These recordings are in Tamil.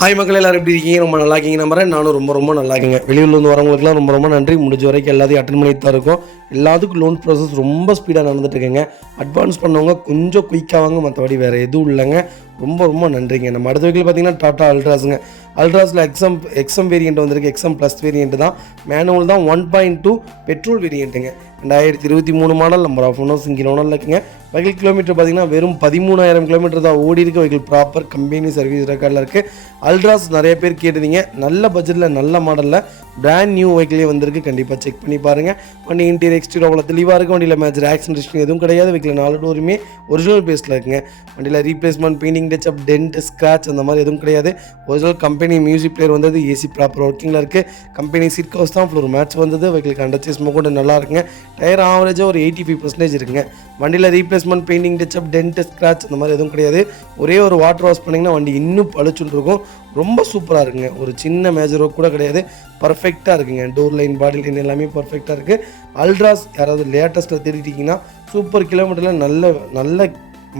ஹாய் மக்கள் எல்லாரும் எப்படி இருக்கீங்க? ரொம்ப நல்லா இருக்கீங்க நம்புறேன். நானும் ரொம்ப நல்லா இருக்கேங்க. வெளியூர்லேருந்து வரவங்களுக்குலாம் ரொம்ப நன்றி. முடிஞ்ச வரைக்கும் எல்லாத்தையும் அட்டன் பண்ணிட்டு தான் இருக்கும். எல்லாத்துக்கும் லோன் ப்ராசஸ் ரொம்ப ஸ்பீடாக நடந்துட்டு இருக்குங்க. அட்வான்ஸ் பண்ணவங்க கொஞ்சம் குயிக்காக வாங்க, மற்றபடி வேறு எதுவும் இல்லைங்க. ரொம்ப நன்றிங்க. நம்ம அடுத்த வீக்கில் பார்த்தீங்கன்னா டாட்டா அல்ட்ராஸுங்க. அல்ட்ராஸில் எக்ஸம் வேரியண்ட் வந்திருக்கு. எக்ஸம் ப்ளஸ் வேரியண்ட் தான். மேனுவல் தான் 1.2 பெட்ரோல் வேரியண்ட்டுங்க. 2023 model. Number of owner single ஓனரில் இருக்குங்க. வெஹிக்கிள் கிலோமீட்டர் பார்த்தீங்கன்னா வெறும் 13,000 கிலோமீட்டர் தான் ஓடி இருக்குது. வெஹிக்கிள் ப்ராப்பர் கம்பெனி சர்வீஸ் ரெக்கார்டில் இருக்குது. அல்ட்ராஸ் நிறைய பேர் கேட்டுருந்தீங்க. நல்ல பட்ஜெட்டில் நல்ல மாடலில் பிராண்ட் நியூ வெஹிக்கிளே வந்திருக்கு. கண்டிப்பாக செக் பண்ணி பாருங்கள். வண்டி இன்டீரியர் எக்ஸ்டீரியர் அவ்வளோ தெளிவாக இருக்குது. வண்டியில் மேஜர் ஆக்சிடென்ட் ஹிஸ்ட்ரி எதுவும் கிடையாது. வெஹிக்கிள் 4 டோருமே ஒரிஜினல் பேஸில் இருக்குங்க. வண்டியில் replacement, painting, touch-up, tent, scratch அந்த மாதிரி எதுவும் கிடையாது. ஒரிஜினல் கம்பெனி மியூசிக் பிளேயர் வந்தது. ஏசி ப்ராப்பர் ஒர்க்கிங்கில் இருக்குது. கம்பெனி சீட் கவர்ஸ் தான். ஃப்ளோர் மேட்ச் வந்தது. வெஹிக்கிளுக்கு அண்டர்ச்சேஸ் கூட நல்லா இருக்குங்க. டயர் ஆவரேஜாக ஒரு 85% இருக்குங்க. வண்டியில் replacement, painting, touch-up, tent, scratch அந்த மாதிரி எதுவும் கிடையாது. ஒரே ஒரு வாட்டர் வாஷ் பண்ணிங்கன்னா வண்டி இன்னும் பளிச்சுன்னு இருக்கும். ரொம்ப சூப்பராக இருக்குங்க. ஒரு சின்ன மேஜர் ஒர்க் கூட கிடையாது. பர்ஃபெக்டாக இருக்குங்க. டோர் லைன், பாடி லைன் எல்லாமே பர்ஃபெக்டாக இருக்குது. அல்ட்ராஸ் யாராவது லேட்டஸ்ட்டில் தேடிட்டிங்கன்னா சூப்பர் கிலோமீட்டரில் நல்ல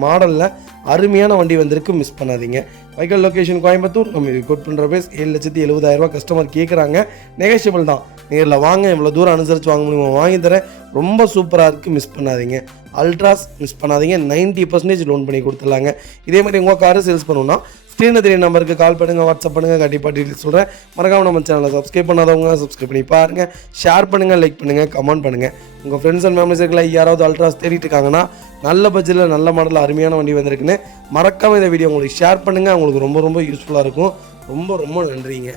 மாடலில் அருமையான வண்டி வந்திருக்கு. மிஸ் பண்ணாதீங்க. Vehicle location Coimbatore. நம்ம இது கோட் பண்ணுற பேஸ் 7,70,000 கஸ்டமர் கேட்குறாங்க. நெகோஷியபிள் தான். நேரில் வாங்க, எவ்வளோ தூரம் அனுசரித்து வாங்க முடியுமோ வாங்கி தரேன். ரொம்ப சூப்பராக இருக்குது. மிஸ் பண்ணாதீங்க. அல்ட்ராஸ் மிஸ் பண்ணாதீங்க. 90% லோன் பண்ணி கொடுத்துடலாங்க. இதே மாதிரி உங்கள் காரை சேல்ஸ் பண்ணணும்னா ஸ்க்ரீனில் தெரிய நம்பருக்கு கால் பண்ணுங்கள், வாட்ஸ்அப் பண்ணுங்கள். கண்டிப்பாக டீட்டெயில்ஸ் சொல்கிறேன். மறக்காம நம்ம சேனலை சப்ஸ்கிரைப் பண்ணாதவங்க சப்ஸ்கிரைப் பண்ணி பாருங்கள். ஷேர் பண்ணுங்கள், லைக் பண்ணுங்கள், கமெண்ட் பண்ணுங்கள். உங்கள் ஃப்ரெண்ட்ஸ் அண்ட் ஃபேமிலி சர்க்கிளில் யாராவது அல்ட்ராஸ் தேடிட்டு இருக்காங்கன்னா நல்ல பட்ஜெட்டில் நல்ல மாடலில் அருமையான வண்டி வந்திருக்குன்னு மறக்காமல் இந்த வீடியோ உங்களுக்கு ஷேர் பண்ணுங்கள். உங்களுக்கு ரொம்ப யூஸ்ஃபுல்லாக இருக்கும். ரொம்ப நன்றிங்க.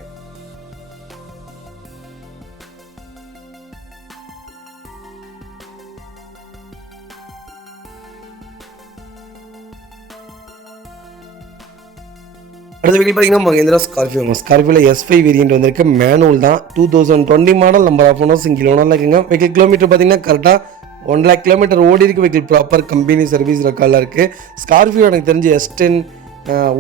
அடுத்த வீடியோ பார்த்தீங்கன்னா மகேந்திரா ஸ்கார்பியோவில் S5 வேரியண்ட் வந்திருக்கு. மேனுவல் தான். 2020 model. Number of owner single ஓனரில் இருக்குங்க. வெஹிக்கிள் கிலோமீட்டர் பார்த்தீங்கன்னா கரெக்டாக 1 lakh கிலோமீட்டர் ஓடி இருக்குது. வெஹிக்கிள் ப்ராப்பர் கம்பெனி சர்வீஸ் ரெக்கார்டில் இருக்குது. ஸ்கார்பியோ எனக்கு தெரிஞ்சு S10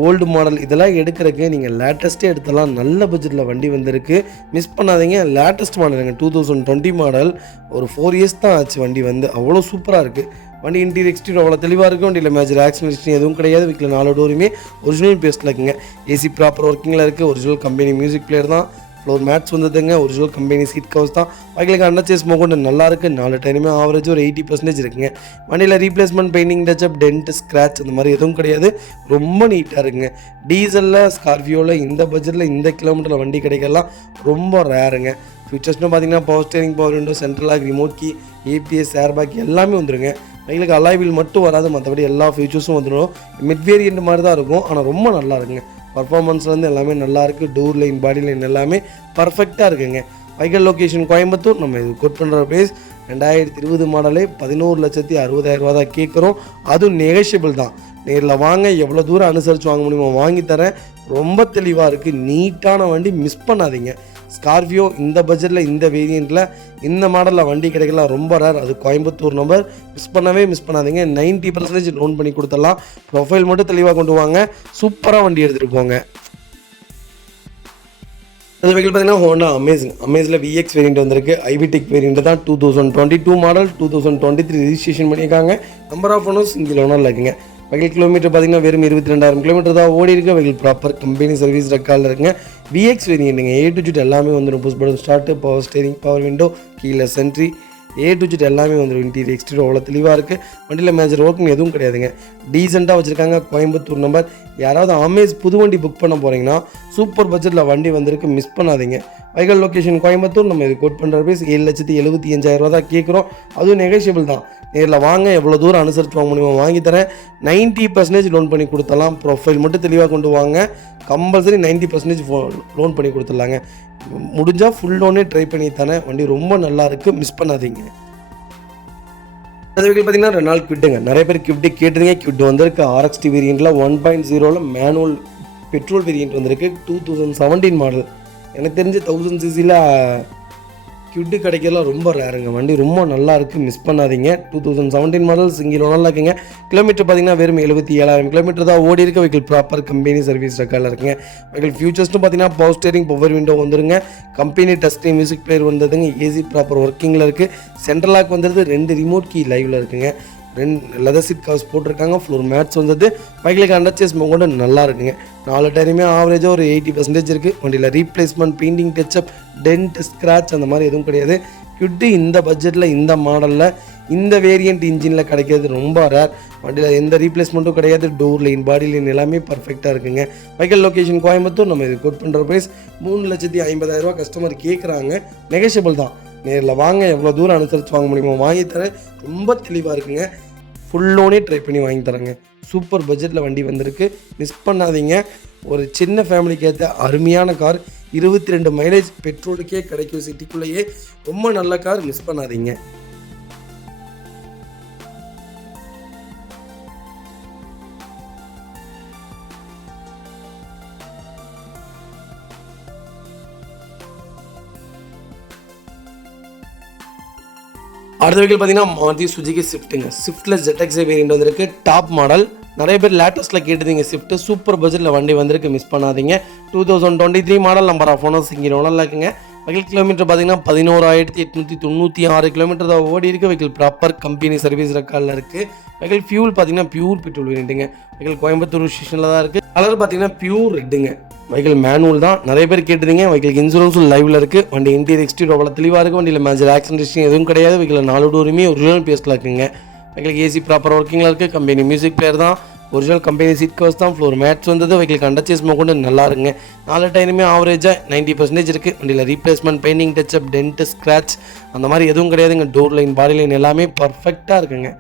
ஓல்டு மாடல் இதெல்லாம் எடுக்கிறதுக்கு நீங்கள் லேட்டஸ்ட்டே எடுத்தலாம். நல்ல பட்ஜெட்டில் வண்டி வந்திருக்கு. மிஸ் பண்ணாதீங்க. லேட்டஸ்ட் மாடலுங்க. 2020 மாடல். ஒரு 4 years தான் ஆச்சு வண்டி வந்து. அவ்வளோ சூப்பராக இருக்குது. வண்டி இன்டீரியர் எக்ஸ்டீரியர் அவ்வளோ தெளிவாக இருக்கும். வண்டியில் மேஜர் ஆக்சிடென்ட் ஹிஸ்ட்ரி எதுவும் கிடையாது. வீட்டில் 4 டோருமே ஒரிஜினல் பேஸில் இருக்குங்க. ஏசி ப்ராப்பர் ஒர்க்கிங்கில் இருக்குது. ஒரிஜினல் கம்பெனி மியூசிக் பிளேயர் தான். ஃப்ளோர் மேட்ச் வந்ததுங்க. ஒரிஜினல் கம்பெனி சீட் கவர்ஸ் தான். வண்டிகளுக்கு அண்டர்ச்சேஸ் கொண்டு நல்லா இருக்குது. 4 டயருமே ஆவரேஜ் ஒரு 80% இருக்குங்க. வண்டியில் replacement, painting, touch-up, tent, scratch அந்த மாதிரி எதுவும் கிடையாது. ரொம்ப நீட்டாக இருக்குங்க. டீசலில் ஸ்கார்பியோவில் இந்த பட்ஜெட்டில் இந்த கிலோமீட்டரில் வண்டி கிடைக்கலாம் ரொம்ப ரேருங்க. ஃபீச்சர்ஸ்னு பார்த்தீங்கன்னா power steering, power window, central lock, remote key, ABS, airbag எல்லாமே வந்துருங்க. எங்களுக்கு அலாய் வீல் மட்டும் வராது. மற்றபடி எல்லா ஃபீச்சர்ஸும் வந்துடும். மிட் வேரியண்ட் மாதிரி தான் இருக்கும். ஆனால் ரொம்ப நல்லா இருக்குங்க. பர்ஃபார்மன்ஸ்லேருந்து எல்லாமே நல்லாயிருக்கு. டோர் லைன், பாடி லைன் எல்லாமே பர்ஃபெக்டாக இருக்குங்க. Vehicle location Coimbatore. நம்ம இது கோட் பண்ணுற பேஸ் 2020 மாடலே 11,60,000 தான் கேட்குறோம். அதுவும் நெகோஷியபிள் தான். நேரில் வாங்க, எவ்வளோ தூரம் அனுசரித்து வாங்க முடியுமோ வாங்கி தரேன். ரொம்ப தெளிவாக இருக்குது. நீட்டான வண்டி. மிஸ் பண்ணாதீங்க. ஸ்கார்பியோ இந்த பட்ஜெட்டில் இந்த வேரியண்ட்டில் இந்த மாடலில் வண்டி கிடைக்கலாம் ரொம்ப ரேர். அது கோயம்புத்தூர் நம்பர். மிஸ் பண்ணாதீங்க. 90% லோன் பண்ணி கொடுத்துடலாம். ப்ரொஃபைல் மட்டும் தெளிவாக கொண்டு வாங்க. சூப்பராக வண்டி எடுத்துகிட்டு போங்க. அது வெஹிக்கிள் பார்த்தீங்கன்னா ஹோண்டா அமேஸில் VX வேரியண்ட் வந்திருக்கு. ஐவிடெக் வேரியண்ட் தான். 2022 மாடல். 2023 ரிஜிஸ்ட்ரேஷன் பண்ணியிருக்காங்க. நம்பர் ஆஃப் ஓனர் சிங்கிள் ஓனரில் இருக்குங்க. வெஹிக்கிள் கிலோமீட்டர் பார்த்தீங்கன்னா வெறும் 22,000 கிலோமீட்டர் தான் ஓடி இருக்குது. வெஹிக்கிள் ப்ராப்பர் கம்பெனி சர்வீஸ் ரெக்கார்டில் இருக்குங்க. VX வேரியண்ட்டுங்க. A to Z எல்லாமே வந்துடும். Push button start, power steering, power window, கீழே சென்ட்ரி, A to Z எல்லாமே வந்துடும். இன்டீரியர் எக்ஸ்டீரியர் அவ்வளோ தெளிவாக இருக்குது. வண்டியில் மேஜர் ஒர்க்கிங் எதுவும் கிடையாதுங்க. டீசெண்டாக வச்சுருக்காங்க. கோயம்புத்தூர் நம்பர். யாராவது அமேஸ் புது வண்டி புக் பண்ண போகிறீங்கன்னா சூப்பர் பட்ஜெட்டில் வண்டி வந்திருக்கு. மிஸ் பண்ணாதீங்க. Vehicle location Coimbatore. நம்ம இது கோட் பண்ணுற பேஸ் 7,75,000 தான் கேட்குறோம். அதுவும் நெகோஷியபிள் தான். நேரில் வாங்க, எவ்வளோ தூரம் அனுசரித்து வாங்க முடியுமோ வாங்கி தரேன். 90% லோன் பண்ணி கொடுத்துடலாம். ப்ரொஃபைல் மட்டும் தெளிவாக கொண்டு வாங்க. கம்பல்சரி 90% லோன் பண்ணி கொடுத்துடலாங்க. முடிஞ்சால் ஃபுல் லோனே ட்ரை பண்ணி தானே. வண்டி ரொம்ப நல்லா இருக்குது. மிஸ் பண்ணாதீங்க. அது வெஹிக்கிள் பார்த்தீங்கன்னா 2 நாள் கிவிட்டுங்க. நிறைய பேர் கிவிட்டு கேட்டுருங்க. கிவிட் வந்திருக்கு. RXT வேரியண்ட்டில் 1.0 மேனுவல் பெட்ரோல் வேரியண்ட் வந்திருக்கு. 2017 மாடல். எனக்கு தெரிஞ்சு 1000cc கிவிட்டு கிடைக்கலாம் ரொம்ப ரேருங்க. வண்டி ரொம்ப நல்லா இருக்குது. மிஸ் பண்ணாதீங்க. 2017 மாடல் சிங்கிள் ஓனரில் இருக்குங்க. கிலோமீட்டர் பார்த்தீங்கன்னா வெறும் 77,000 கிலோமீட்டர் தான் ஓடி இருக்க. வெஹிக்கிள் ப்ராப்பர் கம்பெனி சர்வீஸ் ரெக்கார்டில் இருக்குங்க. வெஹிக்கிள் ஃபியூச்சர்ஸ்னு பார்த்தீங்கன்னா பவர் ஸ்டேரிங், பவர் விண்டோ வந்துருங்க. கம்பெனி டஸ்ட் மியூசிக் பிளேயர் வந்ததுங்க. ஏசி ப்ராப்பர் ஒர்க்கிங்கில் இருக்குது. சென்ட்ரல் லாக் வந்துடுது. 2 ரிமோட் கீ லைவில் இருக்குங்க. லெதர் சீட் கவர்ஸ் போட்டிருக்காங்க. ஃப்ளோர் மேட்ஸ் வந்தது. பைக்கிலுக்கு அண்டர்ச்சேஸ் கூட நல்லா இருக்குங்க. 4 டயருமே ஆவரேஜாக ஒரு 80% இருக்குது. வண்டியில் replacement, painting, touch-up, tent, scratch அந்த மாதிரி எதுவும் கிடையாது. கிட்டு இந்த பட்ஜெட்டில் இந்த மாடலில் இந்த வேரியண்ட் இன்ஜினில் கிடைக்கிறது ரொம்ப ரேர். வண்டியில் எந்த ரீப்ளேஸ்மெண்ட்டும் கிடையாது. டோர் லைன், பாடி லைன் எல்லாமே பர்ஃபெக்டாக இருக்குங்க. Vehicle location Coimbatore. நம்ம இது கோட் பண்ணுற ப்ரைஸ் 3,50,000 கஸ்டமர் கேட்குறாங்க. நெகோஷியபிள் தான். நேரில் வாங்க, எவ்வளோ தூரம் அனுசரித்து வாங்க முடியுமோ வாங்கி தரேன். ரொம்ப தெளிவாக இருக்குங்க. ஃபுல் லோனே ட்ரை பண்ணி வாங்கி தரேங்க. சூப்பர் பட்ஜெட்டில் வண்டி வந்திருக்கு, மிஸ் பண்ணாதீங்க. ஒரு சின்ன ஃபேமிலிக்கு ஏற்ற அருமையான கார். 22 மைலேஜ் பெட்ரோலுக்கே கிடைக்கும் சிட்டிக்குள்ளேயே. ரொம்ப நல்ல கார், மிஸ் பண்ணாதீங்க. அடுத்த வெஹிக்கிள் பார்த்தீங்கன்னா மாருதி சுஜுகி ஸ்விஃப்ட்டுங்க. ஸ்விஃப்ட்டில் ZX வேரியண்ட் வந்திருக்கு, டாப் மாடல். நிறைய பேர் லேட்டஸ்ட்டில் கேட்டுதீங்க ஸ்விஃப்ட்டு. சூப்பர் பட்ஜெட்டில் வண்டி வந்திருக்கு, மிஸ் பண்ணாதீங்க. 2023 model. Number of owner single ஓனரில் இருக்குங்க. வெஹிக்கிள் கிலோமீட்டர் பார்த்தீங்கன்னா 11,896 கிலோமீட்டர் தான் ஓடி இருக்குது. வெஹிக்கிள் ப்ராப்பர் கம்பெனி சர்வீஸ் ரெக்கார்டில் இருக்குது. வெஹிக்கிள் ஃபியூல் பார்த்தீங்கன்னா பியூர் பெட்ரோல் வேரியண்ட்டுங்க. வெஹிக்கிள் கோயம்புத்தூர் ஸ்டேஷனில் தான் இருக்குது. கலர் பார்த்தீங்கன்னா பியூர் ரெட்டுங்க. வெஹிக்கிள் மேனுவல் தான். நிறைய பேர் கேட்டுருங்க. வெஹிக்கிள் இன்சூரன்ஸும் லைவில் இருக்குது. வண்டி இன்டீரியர் எக்ஸ்டீரியர் அவ்வளோ தெளிவாக இருக்குது. வண்டியில் மேஜர் ஆக்சிடென்ட் எதுவும் கிடையாது. வெஹிக்கிள் 4 டோருமே ஒரிஜினல் பேஸ்ட்டில் இருக்குங்க. வெஹிக்கிள் ஏசி ப்ராப்பர் ஒர்க்கிங்கில் இருக்குது. கம்பெனி மியூசிக் பிளேயர் தான். ஒரிஜினல் கம்பெனி சீட் கவர்ஸ் தான். ஃப்ளோர் மேட்ஸ் வந்தது. வெஹிக்கிள் அண்டர்ச்சேஸ் கொண்டு நல்லா இருக்குங்க. 4 டயருமே ஆவரேஜாக 90% இருக்குது. வண்டியில் replacement, painting, touch-up, tent, scratch அந்த மாதிரி எதுவும் கிடையாதுங்க. டோர் லைன், பாடி லைன் எல்லாமே பர்ஃபெக்டாக இருக்குங்க.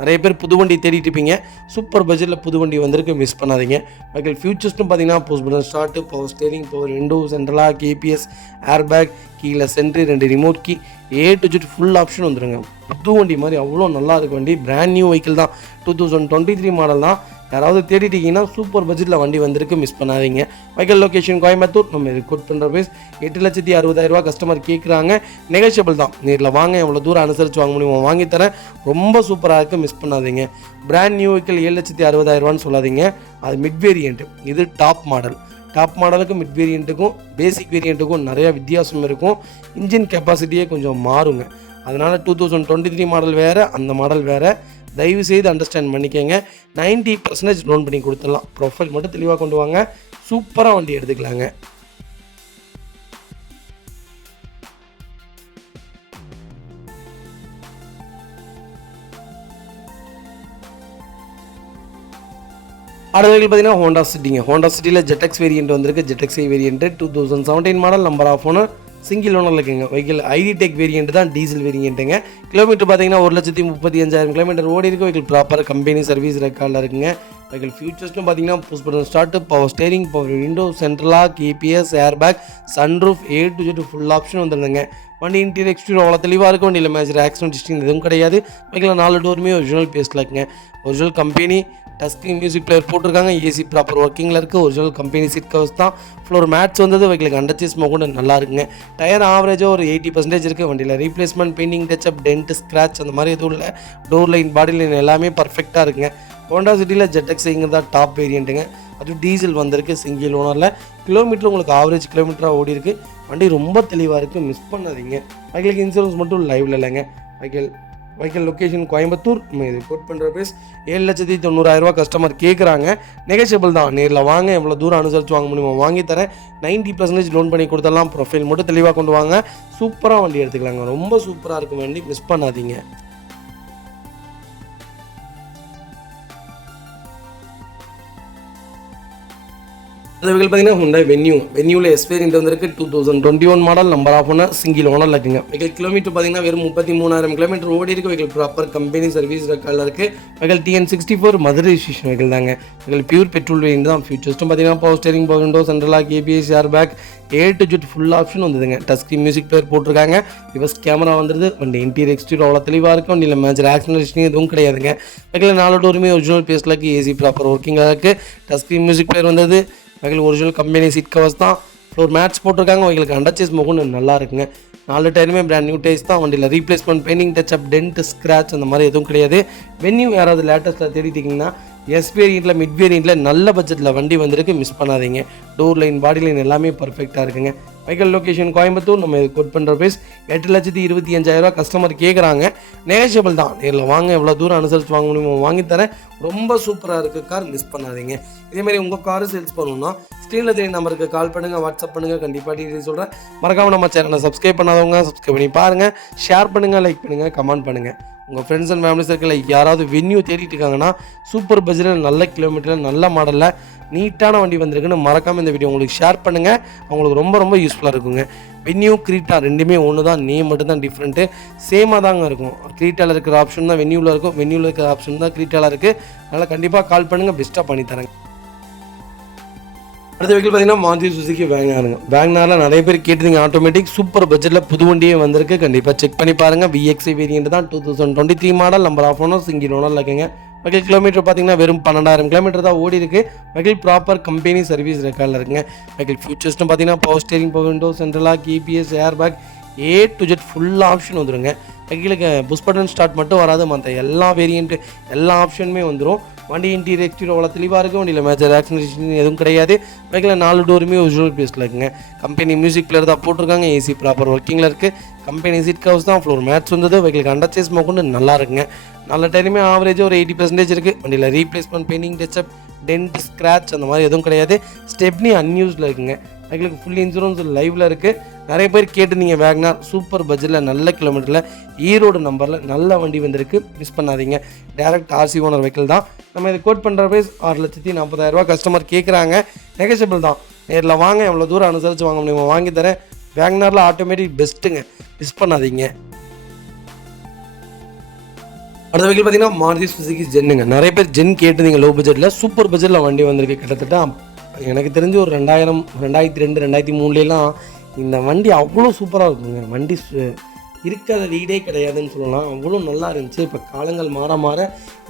நிறைய பேர் புது வண்டி தேடிட்டு இருப்பீங்க. சூப்பர் பட்ஜெட்டில் புது வண்டி வந்திருக்கு, மிஸ் பண்ணாதீங்க. வெஹிக்கிள் ஃபியூச்சர்ஸ்டும் பார்த்தீங்கன்னா push button start, power steering, power window, சென்ட்ரலாக, கேபிஎஸ், ஏர் பேக், கீழே சென்ட்ரி, 2 remote key, A to Z full option வந்துருங்க. புது வண்டி மாதிரி அவ்வளோ நல்லா இருக்கு வண்டி. பிராண்ட் நியூ வெஹிக்கிள் தான். 2023 மாடல் தான். யாராவது தேடிட்டீங்கன்னா சூப்பர் பட்ஜெட்டில் வண்டி வந்திருக்கு, மிஸ் பண்ணாதீங்க. Vehicle location Coimbatore. நம்ம இது கோட் பண்ணுற ப்ரைஸ் 8,60,000 கஸ்டமர் கேட்குறாங்க. நெகோஷியபிள் தான். நேரில் வாங்க, எவ்வளோ தூரம் அனுசரித்து வாங்க முடியுமோ வாங்கி தரேன். ரொம்ப சூப்பராக இருக்குது, மிஸ் பண்ணாதீங்க. பிராண்ட் நியூ வெஹிக்கிள் 7,60,000 சொல்லாதீங்க. அது மிட் வேரியண்ட். இது டாப் மாடல். டாப் மாடலுக்கு மிட் வேரியண்ட்டுக்கும் பேசிக் வேரியண்ட்டுக்கும் நிறைய வித்தியாசம் இருக்கும். இன்ஜின் கெப்பாசிட்டியே கொஞ்சம் மாறுங்க. அதனால் 2023 மாடல் வேறு, அந்த மாடல் வேறு. தயவு செய்து அண்டர்ஸ்டாண்ட் பண்ணிக்கோங்க. 90% லோன் பண்ணி கொடுத்துடலாம். ப்ரொஃபைல் மட்டும் தெளிவாக கொண்டு வாங்க, சூப்பராக வண்டி எடுத்துக்கலாங்க. அடுத்த வெஹிக்கிள் பார்த்தீங்கன்னா ஹோண்டா சிட்டிங்க. ஹோண்டா சிட்டியில் ZX வேரியண்ட் வந்திருக்கு. ZXi variant 2017 model. Number of owner single ஓனரில் இருக்குங்க. வெஹிக்கிள் ஐடி டெக் வேரியண்ட் தான், டீசல் வேரியண்ட்டுங்க. கிலோமீட்டர் பார்த்தீங்கன்னா 1,35,000 கிலோமீட்டர் ஓடி இருக்குது. வெஹிக்கிள் ப்ராப்பர் கம்பெனி சர்வீஸ் ரெக்கார்டில் இருக்குங்க. வெஹிக்கிள் ஃபியூச்சர்ஸ்டும் பார்த்தீங்கன்னா push button start, power steering, power window, சென்ட்ரலாக, KBS, air bag, sunroof, A to Z full option வந்துருந்துங்க. வண்டி இன்டீரியர் எக்ஸ்டீரியர் அவ்வளோ தெளிவாக இருக்கும். வண்டியில் மேஜர் ஆக்சிடென்ட் ஹிஸ்ட்ரி எதுவும் கிடையாது. வெஹிக்கிள் 4 டோருமே ஒரிஜினல் பேஸ்ட்டில் இருக்குங்க. Original company touch screen music player போட்டிருக்காங்க. ஏசி ப்ராப்பர் ஒர்க்கிங்கில் இருக்குது. ஒரிஜினல் கம்பெனி சீட் கவர்ஸ் தான். ஃப்ளோர் மேட்ஸ் வந்தது. வெஹிக்கிளுக்கு அண்டர்ச்சேஸ் கூட நல்லா இருக்குங்க. டயர் ஆவரேஜாக ஒரு 80% இருக்குது. வண்டியில் replacement, painting, touch-up, tent, scratch அந்த மாதிரி எதுவும் இல்லை. டோர் லைன், பாடி லைன் எல்லாமே பர்ஃபெக்டாக இருக்குங்க. ஹோண்டா சிட்டியில் ZXiங்க தான் டாப் வேரியண்ட்டுங்க. அது டீசல் வந்திருக்கு, சிங்கிள் ஓனரில். கிலோமீட்டர் உங்களுக்கு ஆவரேஜ் கிலோமீட்டராக ஓடி இருக்குது. வண்டி ரொம்ப தெளிவாக இருக்குது, மிஸ் பண்ணாதீங்க. வெஹிக்கிளுக்கு இன்சூரன்ஸ் மட்டும் லைவில் இல்லைங்க. Vehicle location Coimbatore. நம்ம இது கோட் பண்ணுற ப்ரைஸ் 7,90,000 கஸ்டமர் கேட்குறாங்க. நெகோஷியபிள் தான். நேரில் வாங்க, எவ்வளோ தூரம் அனுசரித்து வாங்க முடியுமோ வாங்கி தரேன். 90% லோன் பண்ணி கொடுத்துடலாம். ப்ரொஃபைல் மட்டும் தெளிவாக கொண்டு வாங்க, சூப்பராக வண்டி எடுத்துக்கலாங்க. ரொம்ப சூப்பராக இருக்கும் வண்டி, மிஸ் பண்ணாதீங்க. அந்த வெஹிக்கிள் பார்த்தீங்கன்னா ஹுண்டாய் வென்யூவில் எஸ் வேரியண்ட் வந்திருக்கு. 2021 model. Number of owner single ஓனரில் இருக்குங்க. வெஹிக்கிள் கிலோமீட்டர் பார்த்தீங்கன்னா வெறும் 33,000 கிலோமீட்டர் ஓடி இருக்குது. வெஹிக்கிள் ப்ராப்பர் கம்பெனி சர்வீஸ் ரெக்கார்டில் இருக்குது. Vehicle TN64 Madurai station vehicle தாங்க. வெஹிக்கிள் பியூர் பெட்ரோல் வேரியண்ட் தான். ஃபியூச்சர்ஸ்டும் பார்த்தீங்கன்னா பவர் ஸ்டேரிங், பவர் விண்டோ, சென்ட்ரலாக, KBS, air bag, A to Z full option வந்ததுங்க. டச் ஸ்க்ரீன் மியூசிக் பிளேயர் போட்டிருக்காங்க. ரிவர்ஸ் கேமரா வந்துருது. வண்டி இன்டீரியர் எக்ஸ்டீரியர் அவ்வளோ தெளிவாக இருக்கும். வண்டியில் மேஜர் ஆக்சிடென்ட் எதுவும் கிடையாதுங்க. வெஹிக்கிள் 4 டோருமே ஒரிஜினல் பேஸில் இருக்குது. ஏசி ப்ராப்பர் ஒர்க்கிங்காக இருக்குது. டச் ஸ்க்ரீன் மியூசிக் பிளேயர் வந்தது. Vehicle original company seat covers தான். ஃப்ளோர் மேட்ஸ் போட்டிருக்காங்க. வெஹிக்கிளுக்கு அண்டர்ச்சேஸ் கூட நல்லா இருக்குங்க. 4 டயருமே பிராண்ட் நியூ டேஸ் தான். வண்டியில் replacement, painting, touch-up, tent, scratch அந்த மாதிரி எதுவும் கிடையாது. வென்யூ யாராவது லேட்டஸ்ட்டில் தேடிட்டிங்கன்னா எஸ் வேரியண்ட்டில், மிட் வேரியண்ட்டில் நல்ல பட்ஜெட்டில் வண்டி வந்திருக்கு, மிஸ் பண்ணாதீங்க. டோர் லைன், பாடி லைன் எல்லாமே பர்ஃபெக்டாக இருக்குங்க. Vehicle location Coimbatore. நம்ம கோட் பண்ணுற ப்ரைஸ் 8,25,000 கஸ்டமர் கேட்குறாங்க. நெகோஷியபிள் தான். நேரில் வாங்க, எவ்வளோ தூரம் அனுசரித்து வாங்க முடியுமோ வாங்கித்தரேன். ரொம்ப சூப்பராக இருக்குது கார், மிஸ் பண்ணாதீங்க. இதேமாதிரி உங்கள் காரு சேல்ஸ் பண்ணணும்னா ஸ்க்ரீனில் தெரிய நம்பருக்கு கால் பண்ணுங்கள், வாட்ஸ்அப் பண்ணுங்கள். கண்டிப்பாக டீட்டெயில் சொல்கிறேன். மறக்காமல் நம்ம சேனலை சப்ஸ்கிரைப் பண்ணாதவங்க சப்ஸ்கிரைப் பண்ணி பாருங்கள். ஷேர் பண்ணுங்கள், லைக் பண்ணுங்கள், கமெண்ட் பண்ணுங்கள். உங்கள் ஃப்ரெண்ட்ஸ் அண்ட் ஃபேமிலி சர்க்கிளில் யாராவது வென்யூ தேடிட்டு இருக்காங்கன்னா சூப்பர் பட்ஜெட்டில் நல்ல கிலோமீட்டரில் நல்ல மாடலில் நீட்டான வண்டி வந்திருக்குன்னு மறக்காமல் இந்த வீடியோ உங்களுக்கு ஷேர் பண்ணுங்கள். அவங்களுக்கு ரொம்ப ரொம்ப யூஸ்ஃபுல்லாக இருக்குங்க. வென்யூ கிரீட்டா ரெண்டுமே ஒன்று தான், நேம் மட்டும்தான் டிஃப்ரெண்ட்டு, சேமாக தாங்க இருக்கும். கிரீட்டாவில் இருக்கிற ஆப்ஷன் தான் வென்யூவில் இருக்கும், வென்யூவில் இருக்கிற ஆப்ஷன் தான் கிரீட்டாவில் இருக்குது. அதனால் கண்டிப்பாக கால் பண்ணுங்கள், பெஸ்ட்டாக பண்ணித்தரேங்க. அடுத்த வெஹிக்கிள் பார்த்தீங்கன்னா மாருதி சுசுகி வேகனாருங்க. வேகனாரில் நிறைய பேர் கேட்டுருங்க. ஆட்டோமேட்டிக் சூப்பர் பட்ஜெட்டில் புது வண்டியே வந்திருக்கு. கண்டிப்பாக செக் பண்ணி பாருங்கள். VXI வேரியன்ட் தான், 2023 model. Number of owner single owner இருக்குங்க. வெஹிக்கிள் கிலோமீட்டர் பார்த்தீங்கன்னா வெறும் 12,000 கிலோமீட்டர் தான் ஓடி இருக்குது. வெஹிக்கிள் ப்ராப்பர் கம்பெனி சர்வீஸ் ரெக்கார்டில் இருக்குங்க. வெஹிக்கிள் ஃபியூச்சர்ஸ்னு பார்த்தீங்கன்னா பவர் ஸ்டேரிங், பவர் விண்டோ, சென்ட்ரலாக, EPS, air bag, A to Z full option வந்துடுங்க. வெஹிக்கிளுக்கு புஷ் பட்டன் ஸ்டார்ட் மட்டும் வராது, மற்ற எல்லா வேரியண்ட்டு எல்லா ஆப்ஷனுமே வந்துடும். வண்டி இன்டீரியர் எக்ஸ்டீரியர் அவ்வளோ தெளிவாக இருக்குது. வண்டியில் மேஜர் ஆக்சிடென்ட் எதுவும் கிடையாது. வெஹிக்கில் 4 டோருமே ஒரிஜினல் பேஸில் இருக்குங்க. கம்பெனி மியூசிக் பிளேயர் தான் போட்டிருக்காங்க. AC ப்ராப்பர் ஒர்க்கிங்கில் இருக்குது. கம்பெனி சீட் கவர்ஸ் தான், ஃப்ளோர் மேட்ஸ் வந்தது. வெஹிக்கிளுக்கு அண்டர் சேஸ் கொண்டு நல்லா இருக்குங்க. நல்ல டைமே ஆவரேஜாக ஒரு 80% இருக்குது. வண்டியில் replacement, painting, touch-up, tent, scratch அந்த மாதிரி எதுவும் கிடையாது. ஸ்டெப்னி அன்யூஸில் இருக்குங்க. வெஹிக்கிளுக்கு ஃபுல் இன்சூரன்ஸ் லைவில் இருக்குது. நிறைய பேர் கேட்டுருந்தீங்க. வேகனார் சூப்பர் பட்ஜெட்டில் நல்ல கிலோமீட்டரில் ஈரோடு நம்பரில் நல்ல வண்டி வந்திருக்கு, மிஸ் பண்ணாதீங்க. டேரக்ட் RC ஓனர் வெஹிக்கிள் தான். நம்ம இதை கோட் பண்ணுற ப்ரைஸ் 6,40,000 கஸ்டமர் கேட்குறாங்க. நெகோஷியபிள் தான். நேரில் வாங்க, எவ்வளோ தூரம் அனுசரித்து வாங்க முடியுமோ வாங்கி தரேன். வேகனாரில் ஆட்டோமேட்டிக் பெஸ்ட்டுங்க, மிஸ் பண்ணாதீங்க. அடுத்த வெஹிக்கிள் பார்த்தீங்கன்னா மாருதி சுசுகி ஜென்னுங்க. நிறைய பேர் ஜென் கேட்டுருந்தீங்க. லோ பட்ஜெட்டில் சூப்பர் பட்ஜெட்டில் வண்டி வந்திருக்கு. கிட்டத்தட்ட எனக்கு தெரிஞ்சு ஒரு 2000, 2002, 2003 இந்த வண்டி அவ்வளோ சூப்பராக இருக்குங்க. வண்டி இருக்காத வீடே கிடையாதுன்னு சொல்லலாம், அவ்வளோ நல்லா இருந்துச்சு. இப்போ காலங்கள் மாற மாற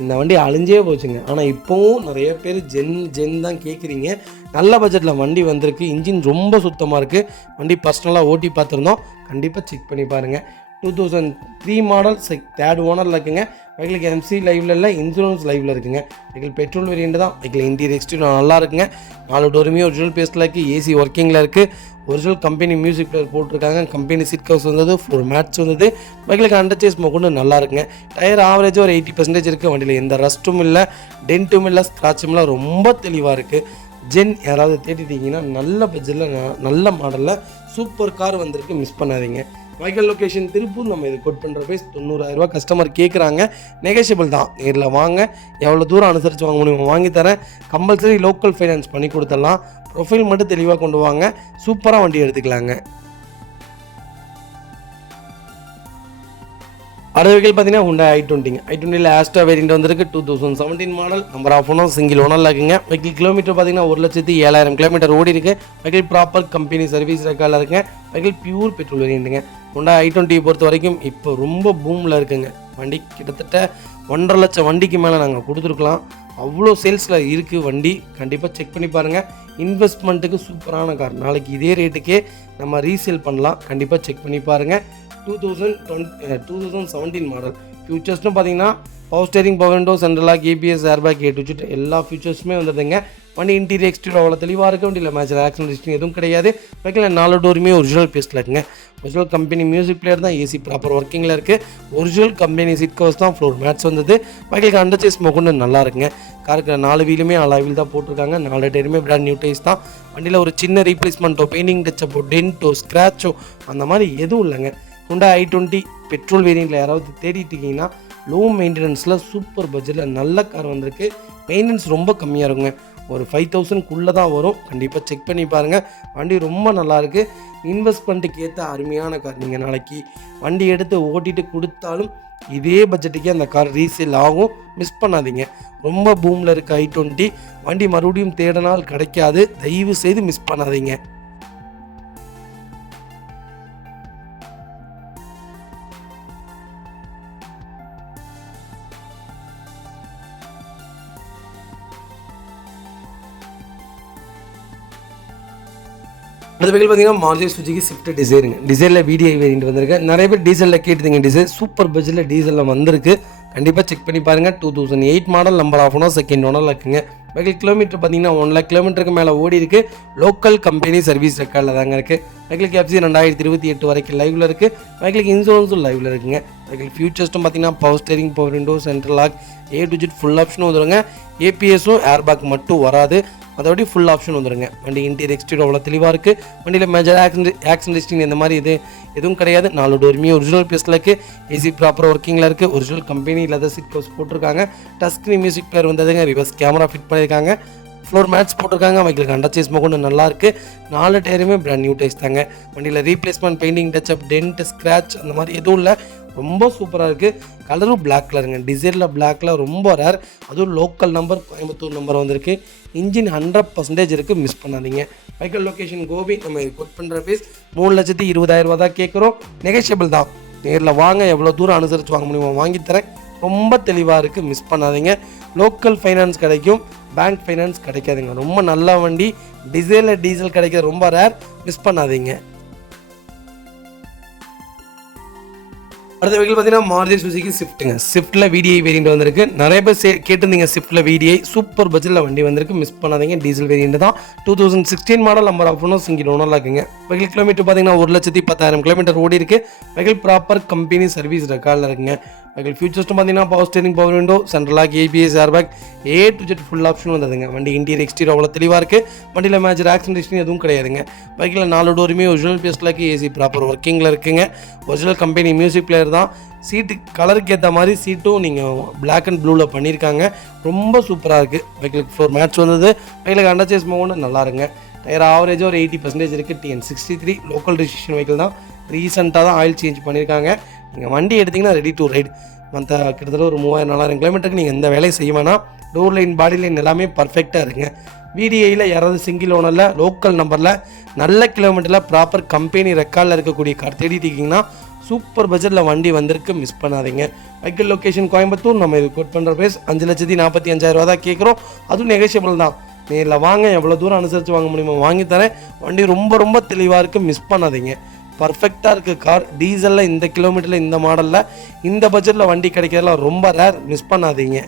இந்த வண்டி அழிஞ்சே போச்சுங்க. ஆனால் இப்போவும் நிறைய பேர் ஜென் தான் கேட்குறீங்க. நல்ல பட்ஜெட்டில் வண்டி வந்திருக்கு. இன்ஜின் ரொம்ப சுத்தமாக இருக்குது. வண்டி பர்சனலாக ஓட்டி பார்த்துருந்தோம். கண்டிப்பாக செக் பண்ணி பாருங்கள். 2003 மாடல், தேர்ட் ஓனரில் இருக்குங்க. வெஹிக்கிளுக்கு MC லைவில் இல்லை, இன்சூரன்ஸ் லைவில் இருக்குங்க. வெஹிக்கிள் பெட்ரோல் வேரியண்ட் தான். வெஹிக்கிள் இன்டீரியர் எக்ஸ்டீரியர் நல்லா இருக்குங்க. 4 டோருமே ஒரிஜினல் பேஸில் இருக்குது. AC ஒர்க்கிங்கில் இருக்குது. ஒரிஜினல் கம்பெனி மியூசிக் பிளேயர் போட்டிருக்காங்க. கம்பெனி சீட் கவர்ஸ் வந்தது, ஃபுல் மேட்ச் வந்தது. வெஹிக்கிளுக்கு அண்டர் சேஸ் கொண்டு நல்லா இருக்குங்க. டயர் ஆவரேஜாக ஒரு 80% இருக்குது. வண்டியில் எந்த ரஸ்ட்டும் இல்லை, டென்ட்டும் இல்லை, ஸ்க்ராட்சும் இல்லை, ரொம்ப தெளிவாக இருக்குது. ஜென் யாராவது தேடிட்டீங்கன்னா நல்ல பட்ஜெட்டில் நல்ல மாடலில் சூப்பர் கார் வந்திருக்கு, மிஸ் பண்ணாதீங்க. Vehicle location Tiruppur. நம்ம இது கோட் பண்ணுற ப்ரைஸ் 90,000 கஸ்டமர் கேட்குறாங்க. நெகோஷியபிள் தான். நேரில் வாங்க, எவ்வளோ தூரம் அனுசரித்து வாங்க முடியுமோ வாங்கி தரேன். கம்பல்சரி லோக்கல் ஃபைனான்ஸ் பண்ணி கொடுத்துடலாம். ப்ரொஃபைல் மட்டும் தெளிவாக கொண்டு வாங்க, சூப்பராக வண்டி எடுத்துக்கலாங்க. அடுத்த வெஹிக்கிள் பார்த்தீங்கன்னா Hyundai i20. i20ல் ஆஸ்ட்ரா வேரியண்ட் வந்திருக்கு. 2017 model. Number of owner single ஓனரில் இருக்குங்க. வெஹிக்கிள் கிலோமீட்டர் பார்த்தீங்கன்னா 1,07,000 கிலோமீட்டர் ஓடி இருக்குது. வெஹிக்கிள் ப்ராப்பர் கம்பெனி சர்வீஸ் ரெக்கார்டில் இருக்குங்க. வெஹிக்கிள் பியூர் பெட்ரோல் வேரியண்ட்டுங்க. Hyundai i20 பொறுத்த வரைக்கும் இப்போ ரொம்ப பூமில் இருக்குங்க. வண்டி கிட்டத்தட்ட 1.5 லட்சம் வண்டிக்கு மேலே நாங்கள் கொடுத்துருக்கலாம். அவ்வளோ சேல்ஸில் இருக்குது வண்டி. கண்டிப்பாக செக் பண்ணி பாருங்கள். இன்வெஸ்ட்மெண்ட்டுக்கு சூப்பரான கார். நாளைக்கு இதே ரேட்டுக்கே நம்ம ரீசேல் பண்ணலாம். கண்டிப்பாக செக் பண்ணி பாருங்கள். 2017 மாடல். ஃபியூச்சர்ஸ்னு பார்த்தீங்கன்னா பவர் ஸ்டேரிங், பவர் விண்டோ, சென்ட்ரலாக, EPS, air bag, A to Z எல்லா ஃபியூச்சர்ஸுமே வந்துடுதுங்க. வண்டி இன்டீரியர் எக்ஸ்டீரியர் அவ்வளோ தெளிவாக இருக்குது. வண்டியில் மேஜர் ஆக்சிடென்ட் எதுவும் கிடையாது. வெஹிக்கில் 4 டோருமே ஒரிஜினல் பேஸில் இருக்குங்க. ஒரிஜினல் கம்பெனி மியூசிக் பிளேயர் தான். AC ப்ராப்பர் ஒர்க்கிங்கில் இருக்குது. ஒரிஜினல் கம்பெனி சீட் கவர்ஸ் தான், ஃப்ளோர் மேட்ஸ் வந்தது. வெஹிக்கிளுக்கு அண்டர் சேஸ் கொண்டு நல்லா இருக்குங்க. காருக்கு 4 வீலுமே அலாய் வீல் தான் போட்டிருக்காங்க. 4 டயருமே பிராண்ட் நியூ டைஸ் தான். வண்டியில் ஒரு சின்ன ரீப்ளேஸ்மெண்ட்டோ, பெயிண்டிங் டச்சப்போ, டென்ட்டோ, ஸ்க்ராச்சோ அந்த மாதிரி எதுவும் இல்லைங்க. Hyundai i20 பெட்ரோல் வேரியண்ட்டில் யாராவது தேடிட்டு இருக்கீங்கன்னா லோ மெயின்டெனன்ஸில் சூப்பர் பட்ஜெட்டில் நல்ல கார் வந்திருக்கு. மெயின்டெனன்ஸ் ரொம்ப கம்மியாக இருக்குங்க. ஒரு 5,000க்குள்ளே தான் வரும். கண்டிப்பாக செக் பண்ணி பாருங்கள். வண்டி ரொம்ப நல்லாயிருக்கு. இன்வெஸ்ட்மெண்ட்டுக்கு ஏற்ற அருமையான கார். நீங்கள் நாளைக்கு வண்டி எடுத்து ஓட்டிட்டு கொடுத்தாலும் இதே பட்ஜெட்டுக்கே அந்த கார் ரீசேல் ஆகும். மிஸ் பண்ணாதீங்க. ரொம்ப பூமில் இருக்க i20 வண்டி மறுபடியும் தேடினால் கிடைக்காது. தயவு செய்து மிஸ் பண்ணாதீங்க. அடுத்த வெஹிக்கிள் பார்த்தீங்கன்னா மாருதி சுசுகி ஸ்விஃப்ட் டிசைருங்க. டிசைரில் VDI வேரியண்ட் வந்திருக்கு. நிறைய பேர் டீசலில் கேட்டுங்க. டிசைர் சூப்பர் பட்ஜெட்டில் டீசலில் வந்திருக்கு. கண்டிப்பாக செக் பண்ணி பாருங்கள். 2008 model. Number of owner second ஓனரில் இருக்குங்க. வெஹிக்கிள் கிலோமீட்டர் பார்த்தீங்கன்னா 1 லேக் கிலோமீட்டருக்கு மேலே ஓடி இருக்குது. லோக்கல் கம்பெனி சர்வீஸ் ரெக்கார்டில் தாங்க இருக்குது. வெஹிக்கிளுக்கு எஃப்சி 2028 வரைக்கும் லைவில் இருக்குது. வெஹிக்கிளுக்கு இன்சூரன்ஸும் லைவில் இருக்குங்க. வெஹிக்கிள் ஃபியூச்சர்ஸ்டும் பார்த்தீங்கன்னா power steering, power window, central lock, A to Z full ஆப்ஷனும் வந்துடுங்க. ஏபிஎஸும் ஏர்பேக் மட்டும் வராது, அதோடய ஃபுல் ஆப்ஷன் வந்துடுங்க. வண்டி இன்டீரியர் எக்ஸ்டீரியர் அவ்வளோ தெளிவாக இருக்குது. வண்டியில் மேஜர் ஆக்சிடென்ட் ஹிஸ்ட்ரி இந்த மாதிரி எதுவும் கிடையாது. 4 டோருமே ஒரிஜினல் பீஸில் இருக்குது. ஏசி ப்ராப்பர் ஒர்க்கிங்கில் இருக்குது. Original company leather seat covers போட்டிருக்காங்க. டச் ஸ்க்ரீன் மியூசிக் பிளேயர் வந்ததுங்க. ரிவர்ஸ் கேமரா ஃபிட் பண்ணியிருக்காங்க. ஃப்ளோர் மேட்ஸ் போட்டிருக்காங்க. வெஹிக்கிளுக்கு அண்டர் சேஸ் கொண்டு நல்லாயிருக்கு. 4 டயருமே பிராண்ட் நியூ டைஸ் தாங்க. வண்டியில் replacement, painting, touch-up, tent, scratch அந்த மாதிரி எதுவும் இல்லை. ரொம்ப சூப்பராக இருக்குது. கலரும் பிளாக் கலருங்க. டிசைரில் பிளாக்கில் ரொம்ப ரேர். அதுவும் லோக்கல் நம்பர், கோயம்புத்தூர் நம்பர் வந்திருக்கு. இன்ஜின் 100% இருக்குது, மிஸ் பண்ணாதீங்க. Vehicle location Gobi. நம்ம கோட் பண்ணுற ஃபீஸ் 3,20,000 தான் கேட்குறோம். நெகோஷியபிள் தான். நேரில் வாங்க, எவ்வளோ தூரம் அனுசரித்து வாங்க முடியுமோ வாங்கித்தரேன். ரொம்ப தெளிவாக இருக்குது, மிஸ் பண்ணாதீங்க. லோக்கல் ஃபைனான்ஸ் கிடைக்கும், பேங்க் ஃபைனான்ஸ் கிடைக்காதுங்க. ரொம்ப நல்ல வண்டி. டீசல் கிடைக்கிறது ரொம்ப ரேர், மிஸ் பண்ணாதீங்க. அடுத்த வெஹிக்கிள் பார்த்தீங்கன்னா மாருதி சுசுகி ஸ்விஃப்ட்டுங்க. ஸ்விஃப்ட்டில் VDI வேரியண்ட் வந்திருக்கு. நிறைய பேர் கேட்டிருந்தீங்க ஸ்விஃப்ட்டில் VDI. சூப்பர் பட்ஜெட்டில் வண்டி வந்திருக்கு, மிஸ் பண்ணாதீங்க. டீசல் வேரியண்ட் தான். 2016 மாடல், நம்பர் ஆஃப் ஒன்றும் சிங்கிள் ஓனரில் இருக்குங்க. வெஹிக்கிள் கிலோமீட்டர் பார்த்தீங்கன்னா 1,10,000 கிலோமீட்டர் ஓடி இருக்குது. வெஹிக்கிள் ப்ராப்பர் கம்பெனி சர்வீஸ் ரெக்கார்டில் இருக்குங்க. வெஹிக்கிள் ஃபியூச்சர்ஸ்டும் பார்த்தீங்கன்னா power steering, power window, central lock, ABS, airbag, A to Z full option வந்ததுங்க. வண்டி இன்டீரியர் எக்ஸ்டீரியர் அவ்வளோ தெளிவாக இருக்குது. வண்டியில் மேஜர் ஆக்சிடென்ட் ஹிஸ்ட்ரி எதுவும் கிடையாதுங்க. வெஹிக்கிளில் 4 டோருமே ஒரிஜினல் பீஸில் இருக்குது. ஏசி ப்ராப்பர் ஒர்க்கிங்கில் இருக்குங்க. ஒரிஜினல் கம்பெனி மியூசிக் பிளேயர் தான். சீட்டு கலருக்கு ஏற்ற மாதிரி சீட்டும் நீங்கள் பிளாக் அண்ட் ப்ளூவில் பண்ணியிருக்காங்க. ரொம்ப சூப்பராக இருக்குது. வெஹிக்கிளுக்கு ஃப்ளோர் மேட்ச் வந்தது. வெஹிக்கிளுக்கு அண்டர் சேஸ் கொண்டு நல்லா இருங்க. டயர் ஆவரேஜாக ஒரு 80% இருக்குது. TN63 லோக்கல் ரெஜிஸ்ட்ரேஷன் வெஹிக்கிள் தான். ரீசெண்டாக தான் ஆயில் சேஞ்ச் பண்ணியிருக்காங்க. நீங்கள் வண்டி எடுத்திங்கன்னா ரெடி டு ரைட். மற்ற கிட்டத்தட்ட ஒரு 3,000-4,000 கிலோமீட்டருக்கு நீங்கள் எந்த வேலையும் செய்ய வேணாம். டோர் லைன், பாடி லைன் எல்லாமே பர்ஃபெக்டாக இருக்குங்க. VDIயில் யாராவது சிங்கிள் ஓனரில் லோக்கல் நம்பரில் நல்ல கிலோமீட்டரில் ப்ராப்பர் கம்பெனி ரெக்கார்டில் இருக்கக்கூடிய கார் தேடிட்டு இருக்கீங்கன்னா சூப்பர் பட்ஜெட்டில் வண்டி வந்திருக்கு, மிஸ் பண்ணாதீங்க. Vehicle location Coimbatore. நம்ம இது கோட் பண்ணுற ப்ரைஸ் 5,45,000 தான் கேட்குறோம். அதுவும் நெகோஷியபிள் தான். நேரில் வாங்க, எவ்வளோ தூரம் அனுசரித்து வாங்க முடியுமோ வாங்கித்தரேன். வண்டி ரொம்ப தெளிவாக இருக்குது, மிஸ் பண்ணாதீங்க. பர்ஃபெக்டாக இருக்குது கார். டீசலில் இந்த கிலோமீட்டரில் இந்த மாடலில் இந்த பட்ஜெட்டில் வண்டி கிடைக்கிறதுலாம் ரொம்ப ரேர், மிஸ் பண்ணாதீங்க.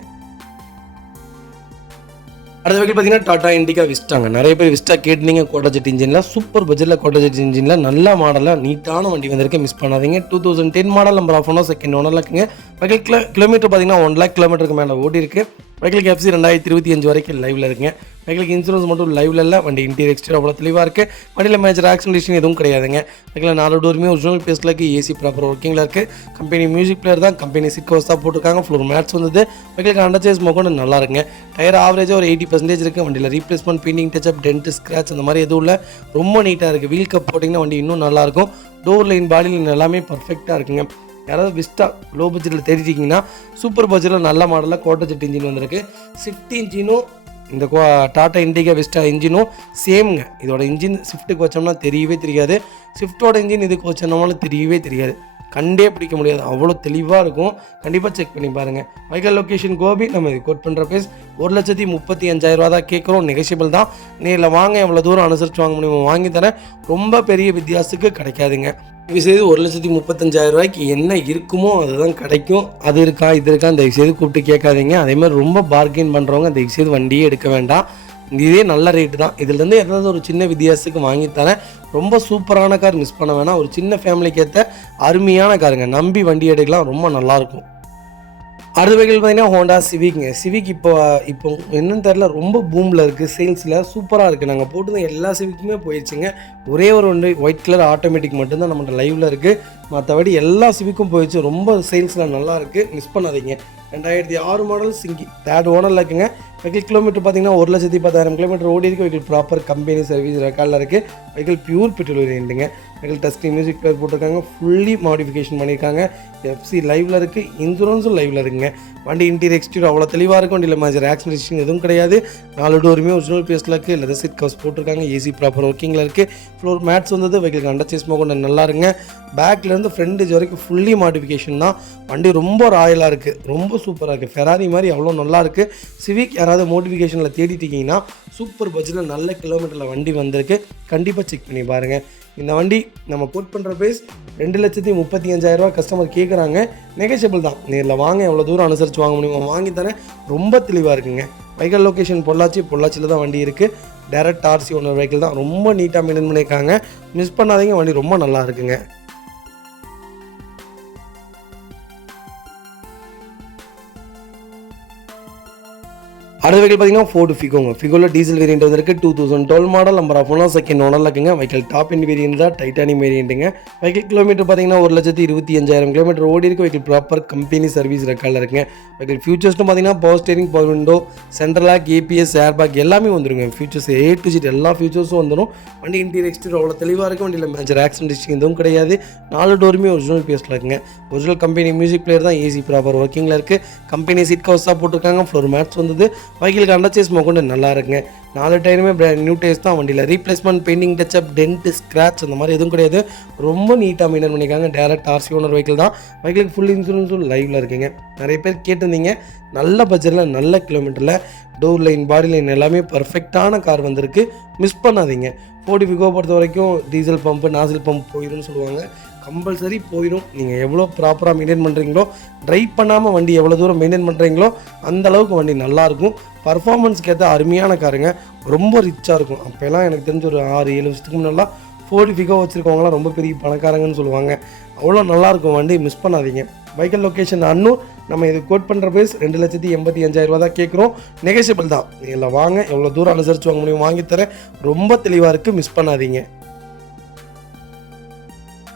அடுத்த வெஹிக்கிள் பார்த்தீங்கன்னா டாடா இண்டிகா விஸ்டாங்க. நிறைய பேர் விஸ்டா கேட்டிருந்தீங்க. கோட்டா ஜெட் இன்ஜினில் சூப்பர் பட்ஜெட்டில் கோட்டா ஜெட் இன்ஜினில் நல்ல மாடலாக நீட்டான வண்டி வந்திருக்கு, மிஸ் பண்ணாதீங்க. 2010 மாடல், நம்பர் ஆஃப் ஒன்றும் செகண்ட் ஓனரில் இருக்குங்க. வெஹிக்கிள் கிலோமீட்டர் பார்த்தீங்கன்னா 1 லேக் கிலோமீட்டருக்கு மேலே ஓடி இருக்குது. வெஹிக்கிளுக்கு எஃப்சி 2025 வரைக்கும் லைவில் இருக்குங்க. வெஹிக்கிளுக்கு இன்சூரன்ஸ் மட்டும் லைவில் இல்லை. வண்டி இன்டீரியர் எக்ஸ்டீரியர் அவ்வளோ தெளிவாக இருக்குது. வண்டியில் மேஜர் ஆக்சிடென்ட் எதுவும் கிடையாதுங்க. வெஹிக்கிள் 4 டோருமே ஒரிஜினல் பீஸில் இருக்குது. ஏசி ப்ராப்பர் ஒர்க்கிங்கில் இருக்குது. கம்பெனி மியூசிக் பிளேயர் தான். கம்பெனி சீட் கவர்ஸ் தான் போட்டிருக்காங்க. ஃப்ளோர் மேட்ஸ் வந்தது. வெஹிக்கிளுக்கு அண்டர் சேஸ் கொண்டு நல்லா இருக்குங்க. டயர் ஆவரேஜாக ஒரு 80% இருக்குது. வண்டியில் replacement, painting, touch-up, tent, scratch அந்த மாதிரி எதுவும் இல்லை. ரொம்ப நீட்டாக இருக்குது. வீல் கப் போட்டிங்கன்னா வண்டி இன்னும் நல்லாயிருக்கும். டோர் லைன், பாடி லைன் எல்லாமே பர்ஃபெக்டாக இருக்குங்க. யாராவது விஸ்டா லோ பட்ஜெட்டில் தெரிஞ்சிக்கிங்கன்னா சூப்பர் பட்ஜெட்டில் நல்ல மாடலில் கோட்டா ஜெட் இன்ஜின் வந்திருக்கு. ஸ்விஃப்ட் இன்ஜினும் இந்த டாடா இண்டிகா விஸ்டா இன்ஜினும் சேம்ங்க. இதோட இன்ஜின் ஸ்விஃப்ட்டுக்கு வச்சோம்னா தெரியவே தெரியாது. ஸ்விஃப்ட்டோட இன்ஜின் இதுக்கு வச்சோம்னாலும் தெரியவே தெரியாது. கண்டே பிடிக்க முடியாது, அவ்வளோ தெளிவாக இருக்கும். கண்டிப்பாக செக் பண்ணி பாருங்கள். Vehicle location Gobi. நம்ம இது கோட் பண்ணுற ப்ரைஸ் 1,35,000 தான் கேட்குறோம். நெகோஷியபிள் தான். நேரில் வாங்க, எவ்வளோ தூரம் அனுசரித்து வாங்க முடியுமோ வாங்கி தரேன். ரொம்ப பெரிய வித்தியாசத்துக்கு கிடைக்காதுங்க. தயவுசெய்து 1,35,000 என்ன இருக்குமோ அதுதான் கிடைக்கும். அது இருக்கா இது இருக்கா தயவுசெய்து கூப்பிட்டு கேட்காதீங்க. அதேமாதிரி ரொம்ப பார்கெயின் பண்ணுறவங்க தயவுசெய்து வண்டியே எடுக்க வேண்டாம். இதே நல்ல ரேட்டு தான். இதுலேருந்து ஏதாவது ஒரு சின்ன வித்தியாசத்துக்கு வாங்கித்தரேன். ரொம்ப சூப்பரான கார், மிஸ் பண்ண வேணாம். ஒரு சின்ன ஃபேமிலிக்கு ஏற்ற அருமையான காருங்க. நம்பி வண்டி எடுக்கலாம், ரொம்ப நல்லாயிருக்கும். அடுத்த வெஹிக்கிள் பார்த்தீங்கன்னா ஹோண்டா சிவிக்ங்க. சிவிக் இப்போ என்னன்னு தெரில, ரொம்ப பூமில் இருக்குது. சேல்ஸில் சூப்பராக இருக்குது. நாங்கள் போட்டு எல்லா சிவிக்குமே போயிடுச்சுங்க. ஒரே ஒரு ஒயிட் கலர் ஆட்டோமேட்டிக் மட்டும்தான் நம்மகிட்ட லைவில் இருக்குது. மற்றபடி எல்லா சிவிக்கும் போயிடுச்சு. ரொம்ப சேல்ஸில் நல்லா இருக்குது, மிஸ் பண்ணாதீங்க. 2006 மாடல் சிங்கி 3rd ஓனரில் இருக்குங்க. வெஹிக்கிள் கிலோமீட்டர் பார்த்தீங்கன்னா 1,10,000 கிலோமீட்டர் ஓடி இருக்குது. வெஹிக்கிள் ப்ராப்பர் கம்பெனி சர்வீஸ் ரெக்கார்டில் இருக்குது. வெஹிக்கிள் பியூர் பெட்ரோல் வேரியண்ட்டுங்க. Vehicle touch screen music player போட்டிருக்காங்க. ஃபுல்லி மாடிஃபிகேஷன் பண்ணியிருக்காங்க. எஃப்சி லைவில் இருக்குது. இன்சூரன்ஸும் லைவில் இருக்குங்க. வண்டி இன்டீரியர் எக்ஸ்டீரியர் அவ்வளோ தெளிவாக இருக்கும். வண்டியில் மேஜர் ஆக்சிடென்ட் எதுவும் கிடையாது. 4 டோருமே ஒரிஜினல் பீஸில் இருக்குது. லெதர் சீட் கவர்ஸ் போட்டிருக்காங்க. ஏசி ப்ராப்பர் ஒர்க்கிங்கில் இருக்குது. ஃப்ளோர் மேட்ஸ் வந்தது. வெஹிக்கிள் அண்டர் சேஸ் கொண்டு நல்லா இருங்க. பேக்லேருந்து ஃப்ரண்ட் வரைக்கும் ஃபுல்லி மாடிஃபிகேஷன் தான். வண்டி ரொம்ப ராயலாக இருக்குது, ரொம்ப சூப்பராக இருக்குது. ஃபெராரி மாதிரி அவ்வளோ நல்லா இருக்குது. சிவிக் யாராவது மோடிஃபிகேஷனில் தேடிட்டிங்கன்னா சூப்பர் பட்ஜெட்டில் நல்ல கிலோமீட்டரில் வண்டி வந்திருக்கு. கண்டிப்பாக செக் பண்ணி பாருங்கள். இந்த வண்டி நம்ம கோட் பண்ணுற ப்ரைஸ் 2,35,000 கஸ்டமர் கேட்குறாங்க. நெகோஷியபிள் தான். நேரில் வாங்க, எவ்வளோ தூரம் அனுசரித்து வாங்க முடியுமோ வாங்கி தரேன். ரொம்ப தெளிவாக இருக்குங்க. வெஹிக்கல் லொக்கேஷன் பொள்ளாச்சியில் தான் வண்டி இருக்குது. டைரக்ட் ஆர்சி ஓனர் வெஹிக்கிள் தான். ரொம்ப நீட்டாக மெயின்டைன் பண்ணியிருக்காங்க. மிஸ் பண்ணாதீங்க, வண்டி ரொம்ப நல்லா இருக்குங்க. அடுத்த வெஹிக்கிள் பார்த்தீங்கன்னா ஃபோர்டு ஃபிகோவில் டீசல் வேரியன்ட் வந்துருக்கு. 2012 model, number of owner, second ஓனரில் இருக்குங்க. வெஹிக்கிள் டாப் எண்ட் வேரியன்ட் தான், டைட்டானியம் வேரியண்ட்டுங்க. வெஹிக்கிள் கிலோமீட்டர் பார்த்தீங்கன்னா 1,25,000 கிலோமீட்டர் ஓடி இருக்குது. வெஹிக்கிள் ப்ராப்பர் கம்பெனி சர்வீஸ் ரெக்கார்டில் இருக்குங்க. வெஹிக்கிள் ஃபியூச்சர்ஸ்னு பார்த்தீங்கன்னா power steering, power window, central lock, ABS, air bag எல்லாமே வந்துருங்க. ஃபியூச்சர்ஸ் A to Z எல்லா ஃபியூச்சர்ஸும் வந்துடும். வண்டி இன்டீரியர் எக்ஸ்டீரியர் அவ்வளோ தெளிவாக இருக்குது. வண்டியில் மேஜர் ஆக்சிடென்ட் ஹிஸ்ட்ரி எதுவும் கிடையாது. 4 டோருமே ஒரிஜினல் பேஸில் இருக்குங்க. ஒரிஜினல் கம்பெனி மியூசிக் பிளேயர் தான். ஏசி ப்ராப்பர் ஒர்க்கிங்கில் இருக்குது. கம்பெனி சீட் கவர்ஸ் தான் போட்டிருக்காங்க. ஃப்ளோர் மேட்ஸ் வந்தது. வெஹிக்கிளுக்கு அண்டர்சேஸ் கொண்டு நல்லா இருக்குங்க. 4 டயருமே நியூ டயர்ஸ் தான். வண்டியில் replacement, painting, touch-up, tent, scratch அந்த மாதிரி எதுவும் கிடையாது. ரொம்ப நீட்டாக மெயின்டைன் பண்ணியிருக்காங்க. டைரக்ட் ஆர்சி ஓனர் வெஹிக்கிள் தான். வெஹிக்கிளுக்கு ஃபுல் இன்சூரன்ஸும் லைவில் இருக்குங்க. நிறைய பேர் கேட்டிருந்தீங்க. நல்ல பட்ஜெட்டில் நல்ல கிலோமீட்டரில் டோர் லைன், பாடி லைன் எல்லாமே பர்ஃபெக்டான கார் வந்திருக்கு. மிஸ் பண்ணாதீங்க. ஃபோர்டு ஃபிகோ பொறுத்த வரைக்கும் டீசல் பம்பு, நாசில் பம்ப் போயிடும்னு சொல்லுவாங்க. கம்பல்சரி போயிடும். நீங்கள் எவ்வளோ ப்ராப்பராக மெயின்டைன் பண்ணுறீங்களோ, ட்ரைவ் பண்ணாமல் வண்டி எவ்வளோ தூரம் மெயின்டைன் பண்ணுறீங்களோ அந்தளவுக்கு வண்டி நல்லாயிருக்கும். பர்ஃபார்மன்ஸ்க்கு ஏற்ற அருமையான காருங்க. ரொம்ப ரிச்சாக இருக்கும். அப்போல்லாம் எனக்கு தெரிஞ்ச ஒரு 6-7 வருஷத்துக்கு முன்னெல்லாம் ஃபோர்டு ஃபிகோ வச்சுருக்கவங்களாம் ரொம்ப பெரிய பணக்காரங்கன்னு சொல்லுவாங்க. அவ்வளோ நல்லாயிருக்கும் வண்டி. மிஸ் பண்ணாதீங்க. Vehicle location Annur. நம்ம இது கோட் பண்ணுற ப்ரைஸ் 2,85,000 தான் கேட்குறோம். நெகோஷியபிள் தான். நீங்கள் வாங்க, எவ்வளோ தூரம் அனுசரித்து வாங்க முடியும் வாங்கித்தரேன். ரொம்ப தெளிவாக இருக்குது. மிஸ் பண்ணாதீங்க.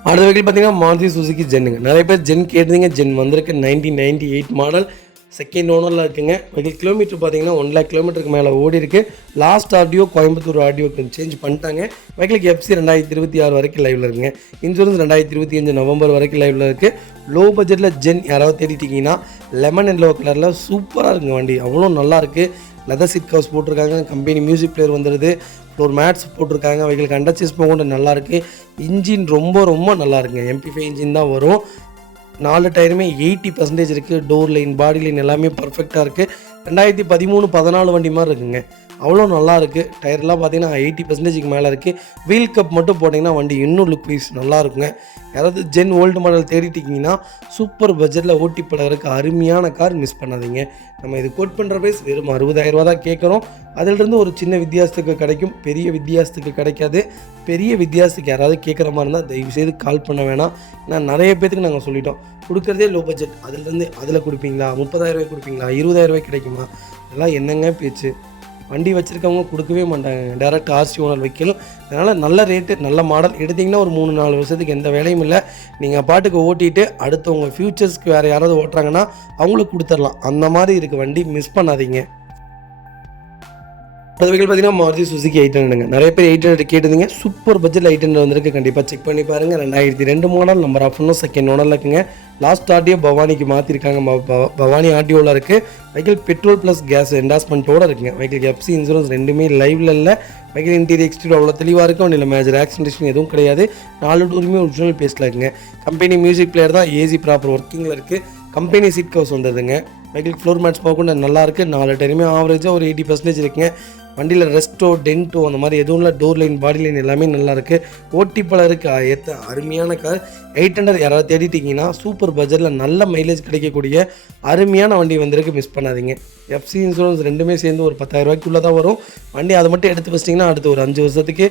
அடுத்த வெஹிக்கிள் பார்த்தீங்கன்னா மாருதி சுசுகி ஜென்னுங்க. நிறைய பேர் ஜென் கேட்டிருந்தீங்க. ஜென் வந்திருக்கு. 1998 மாடல், செகண்ட் ஓனரில் இருக்குங்க. வெஹிக்கிள் கிலோமீட்டர் பார்த்தீங்கன்னா 1 lakh கிலோமீட்டருக்கு மேலே ஓடி இருக்குது. Last audio Coimbatore audio change பண்ணிட்டாங்க. வெஹிக்கிளுக்கு FC 2026 வரைக்கும் லைவில் இருக்குங்க. இன்சூரன்ஸ் 2025 நவம்பர் வரைக்கும் லைவில் இருக்குது. லோ பட்ஜெட்டில் ஜென் யாராவது தேடிட்டிங்கன்னா லெமன் அண்ட் எல்லோ கலரில் சூப்பராக இருக்குங்க வண்டி. அவ்வளோ நல்லாயிருக்கு. லெதர் சீட் கவர்ஸ் போட்டிருக்காங்க. கம்பெனி மியூசிக் பிளேயர் வந்துடுது. ஃப்ளோர் மேட்ஸ் போட்டிருக்காங்க. வெஹிக்கிளுக்கு அண்டர்சேஸ் கொண்டு நல்லாயிருக்கு. இன்ஜின் ரொம்ப ரொம்ப நல்லா இருக்குங்க. MP5 இன்ஜின் தான் வரும். 4 டயருமே 80% இருக்குது. டோர் லைன், பாடி லைன் எல்லாமே பர்ஃபெக்டாக இருக்குது. 2013-14 வண்டி மாதிரி இருக்குங்க. அவ்வளோ நல்லா இருக்குது. டயர்லாம் பார்த்தீங்கன்னா 80%க்கு மேலே இருக்குது. வீல் கப் மட்டும் போட்டிங்கன்னா வண்டி இன்னும் லுக் வைஸ் நல்லா இருக்குங்க. யாராவது ஜென் ஓல்டு மாடல் தேடிட்டிங்கன்னா சூப்பர் பட்ஜெட்டில் ஓட்டி பழகிறதுக்கு அருமையான கார். மிஸ் பண்ணாதீங்க. நம்ம இது கோட் பண்ணுற ப்ரைஸ் வெறும் 60,000 தான் கேட்குறோம். அதிலிருந்து ஒரு சின்ன வித்தியாசத்துக்கு கிடைக்கும். பெரிய வித்தியாசத்துக்கு கிடைக்காது. பெரிய வித்தியாசத்துக்கு யாராவது கேட்குற மாதிரி இருந்தால் தயவுசெய்து கால் பண்ண வேணாம். ஏன்னா நிறைய பேத்துக்கு நாங்கள் சொல்லிட்டோம். கொடுக்குறதே லோ பட்ஜெட். அதில் கொடுப்பீங்களா? 30,000 கொடுப்பீங்களா? 20,000 கிடைக்குமா? அதெல்லாம் என்னங்க பேச்சு? வண்டி வச்சுருக்கவங்க கொடுக்கவே மாட்டாங்க. Direct RC owner vehicle. அதனால் நல்ல ரேட்டு, நல்ல மாடல் எடுத்திங்கன்னா ஒரு 3-4 வருஷத்துக்கு எந்த வேலையும் இல்லை. நீங்கள் பாட்டுக்கு ஓட்டிட்டு அடுத்தவங்க ஃபியூச்சர்ஸ்க்கு வேறு யாராவது ஓட்டுறாங்கன்னா அவங்களுக்கு கொடுத்துடலாம். அந்த மாதிரி இருக்குது வண்டி. மிஸ் பண்ணாதீங்க. அடுத்த வெஹிக்கிள் பார்த்தீங்கன்னா மாருதி சுசுகி 800ங்க. நிறைய பேர் 800 கேட்டிருந்தீங்க. சூப்பர் பட்ஜெட்டில் 800 வந்திருக்கு. கண்டிப்பாக செக் பண்ணி பாருங்கள். 2002 model, number of owner, second ஓனரில் இருக்குங்க. லாஸ்ட் ஆடியோ பவானிக்கு மாற்றிருக்காங்க. பவானி ஆடியோவில் இருக்குது. வெஹிக்கிள் பெட்ரோல் ப்ளஸ் கேஸ் என்டாஸ்மெண்ட்டோடு இருக்குங்க. வெஹிக்கிள் FC இன்சூரன்ஸ் ரெண்டுமே லைவில் இல்லை. வெஹிக்கிள் இன்டீரியர் எக்ஸ்டீரியர் அவ்வளோ தெளிவாக இருக்கும். ஒன்றில் மேஜர் ஆக்சிடென்ட் எதுவும் கிடையாது. 4 டோருமே ஒரிஜினல் பேஸில் இருக்குங்க. கம்பெனி மியூசிக் பிளேயர் தான். ஏசி ப்ராப்பர் ஒர்க்கிங்கில் இருக்குது. கம்பெனி சீட் கவர்ஸ் வந்துடுதுங்க. வெஹிக்கிள் ஃப்ளோர் மேட்ஸ் போக நல்லாயிருக்கு. 4 டயருமே ஆவரேஜாக ஒரு 80% இருக்குங்க. வண்டியில் ரெஸ்ட்டோ, டென்ட்டோ அந்த மாதிரி எதுவும் இல்லை. டோர் லைன், பாடி லைன் எல்லாமே நல்லாயிருக்கு. ஓட்டி பழருக்கு ஏற்ற அருமையான கார். 800 யாராவது தேடிட்டிங்கன்னா சூப்பர் பட்ஜெட்டில் நல்ல மைலேஜ் கிடைக்கக்கூடிய அருமையான வண்டி வந்திருக்கு. மிஸ் பண்ணாதீங்க. FC இன்சூரன்ஸ் ரெண்டுமே சேர்ந்து ஒரு 10,000 ரூபாய்க்குள்ளே தான் வரும். வண்டி அதை மட்டும் எடுத்து வச்சிட்டிங்கன்னா அடுத்து ஒரு 5 வருஷத்துக்கு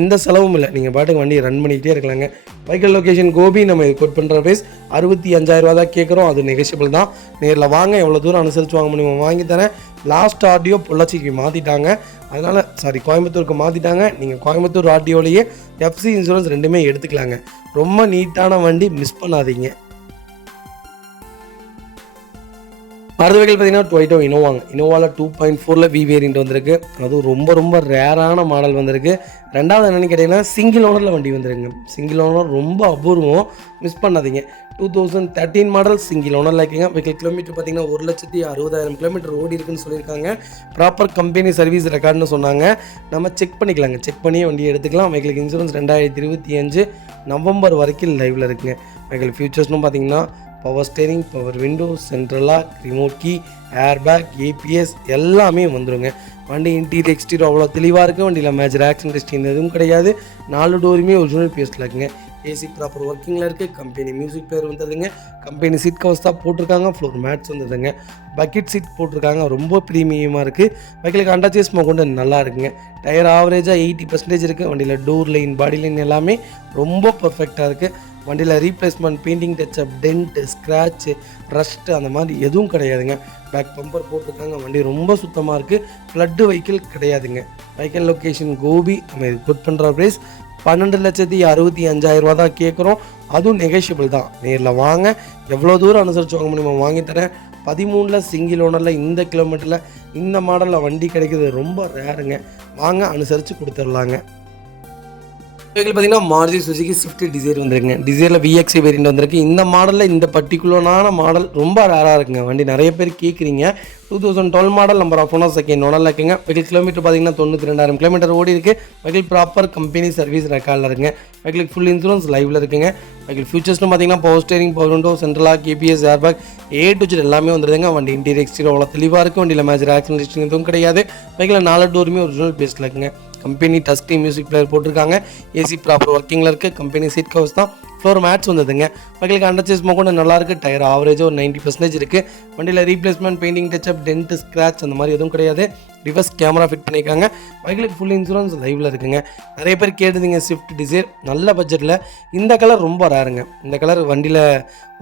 எந்த செலவும் இல்லை. நீங்கள் பாட்டுக்கு வண்டியை ரன் பண்ணிக்கிட்டே இருக்கலாங்க. Vehicle location Gobi. நம்ம இது கோட் பண்ணுற ப்ரைஸ் 65,000 தான் கேட்குறோம். அது நெகோஷியபிள் தான். நேரில் வாங்க, எவ்வளோ தூரம் அனுசரித்து வாங்க முடியுமோ வாங்கி தரேன். லாஸ்ட் ஆடியோ பொள்ளாச்சிக்கு மாற்றிட்டாங்க. அதனால் கோயம்புத்தூருக்கு மாற்றிட்டாங்க. நீங்கள் கோயம்புத்தூர் ஆடியோலேயே FC இன்சூரன்ஸ் ரெண்டுமே எடுத்துக்கலாங்க. ரொம்ப நீட்டான வண்டி. மிஸ் பண்ணாதீங்க. அடுத்த வெஹிக்கிள் பார்த்தீங்கன்னா டொயோட்டோ இனோவாங்க. இனோவாவில் 2.4 V வேரியண்ட் வந்திருக்கு. அதுவும் ரொம்ப ரொம்ப ரேரான மாடல் வந்திருக்கு. ரெண்டாவது என்னென்னு கேட்டிங்கன்னா சிங்கிள் ஓனரில் வண்டி வந்துருங்க. சிங்கிள் ஓனர் ரொம்ப அபூர்வம். மிஸ் பண்ணாதீங்க. 2013 மாடல் சிங்கிள் ஓனரில் இருக்குங்க. வெஹிக்கிள் கிலோமீட்டர் பார்த்தீங்கன்னா 1,60,000 கிலோமீட்டர் ஓடி இருக்குன்னு சொல்லியிருக்காங்க. ப்ராப்பர் கம்பெனி சர்வீஸ் ரெக்கார்டுன்னு சொன்னாங்க. நம்ம செக் பண்ணிக்கலாங்க. செக் பண்ணியே வண்டியை எடுத்துக்கலாம். வெஹிக்கிளுக்கு இன்சூரன்ஸ் 2025 நவம்பர் வரைக்கும் லைவில் இருக்குங்க. வெஹிக்கிள் ஃபியூச்சர்ஸ்னு பார்த்தீங்கன்னா power steering, power window, central lock, remote key, air bag, APS எல்லாமே வந்துடுங்க. வண்டி இன்டீரியர் எக்ஸ்டீரியர் அவ்வளோ தெளிவாக இருக்குது. வண்டியில் மேஜர் ஆக்சிடென்ட் ஹிஸ்ட்ரி எதுவும் கிடையாது. 4 டோருமே ஒரிஜினல் பேஸில் இருக்குங்க. ஏசி ப்ராப்பர் ஒர்க்கிங்கில் இருக்குது. கம்பெனி மியூசிக் பிளேயர் வந்துடுதுங்க. கம்பெனி சீட் கவர்ஸ் தான் போட்டிருக்காங்க. ஃப்ளோர் மேட்ஸ் வந்துடுதுங்க. பக்கெட் சீட் போட்டிருக்காங்க. ரொம்ப ப்ரீமியமாக இருக்குது. வெஹிக்கிளுக்கு அண்டர்ச்சேஸ் கொண்டு நல்லா இருக்குங்க. டயர் ஆவரேஜாக 80% இருக்குது. வண்டியில் டோர் லைன் பாடி லைன் எல்லாமே ரொம்ப பர்ஃபெக்டாக இருக்குது. வண்டியில் replacement, painting touch-up, tent, scratch, rust அந்த மாதிரி எதுவும் கிடையாதுங்க. பேக் பம்பர் போட்டிருக்காங்க. வண்டி ரொம்ப சுத்தமாக இருக்குது. ஃப்ளட்டு வெஹிக்கிள் கிடையாதுங்க. Vehicle location Gobi. நம்ம இது புட் பண்ணுற ப்ரைஸ் 12,65,000 தான் கேட்குறோம். அதுவும் நெகோஷியபிள் தான். நேரில் வாங்க, எவ்வளோ தூரம் அனுசரித்து வாங்க முடியுமோ வாங்கித்தரேன். 13 சிங்கிள் ஓனரில் இந்த கிலோமீட்டரில் இந்த மாடலில் வண்டி கிடைக்கிறது ரொம்ப ரேருங்க. வாங்க அனுசரித்து கொடுத்துடலாங்க. வெஹிக்கிள் பார்த்தீங்கன்னா மாருதி சுசுகி ஸ்விஃப்ட் டிசைர் வந்துருக்குங்க. டிசைரில் VXI வேரியண்ட் வந்திருக்கு. இந்த மாடலில் இந்த பர்டிகுலரான மாடல் ரொம்ப ரேராக இருக்குங்க. வண்டி நிறைய பேர் கேட்குறீங்க. 2012 model number of owner second ஓனரில் இருக்குங்க. வெஹிக்கிள் கிலோமீட்டர் பார்த்தீங்கன்னா 92,000 கிலோமீட்டர் ஓடி இருக்குது. வெஹிக்கிள் ப்ராப்பர் கம்பெனி சர்வீஸ் ரெக்கார்டில் இருக்குங்க. வெஹிக்கிளுக்கு ஃபுல் இன்சூரன்ஸ் லைவில் இருக்குங்க. வெஹிக்கிள் ஃபியூச்சர்ஸ்னு பார்த்தீங்கன்னா பவர் ஸ்டேரிங், பவர் விண்டோ, சென்ட்ரலாக, KPS, airbag, A to Z எல்லாமே வந்துடுதுங்க. வண்டி இன்டீரியர் எக்ஸ்டீரியர் அவ்வளோ தெளிவாக இருக்குது. வண்டியில் மேஜர் ஆக்சிடென்ட் எதுவும் கிடையாது. வெஹிக்கிள் 4 டோருமே ஒரிஜினல் பேஸில் இருக்குங்க. கம்பெனி டஸ்டி மியூசிக் பிளேயர் போட்டிருக்காங்க. ஏசி ப்ராப்பர் ஒர்க்கிங்கில் இருக்குது. கம்பெனி சீட் கவர்ஸ் தான். ஃப்ளோர் மேட்ஸ் வந்ததுங்க. வெஹிக்கிளுக்கு அண்டர்ச்சேஸ் கொண்டு நல்லா இருக்குது. டயர் ஆவரேஜாக ஒரு 90% இருக்குது. வண்டியில் replacement, painting touch-up, tent, scratch அந்த மாதிரி எதுவும் கிடையாது. ரிவர்ஸ் கேமரா ஃபிட் பண்ணியிருக்காங்க. வெஹிக்கிளுக்கு ஃபுல் இன்சூரன்ஸ் லைவில் இருக்குங்க. நிறைய பேர் கேட்டுதுங்க ஸ்விஃப்ட் டிசைர் நல்ல பட்ஜெட்டில். இந்த கலர் ரொம்ப ரேருங்க. இந்த கலர் வண்டியில்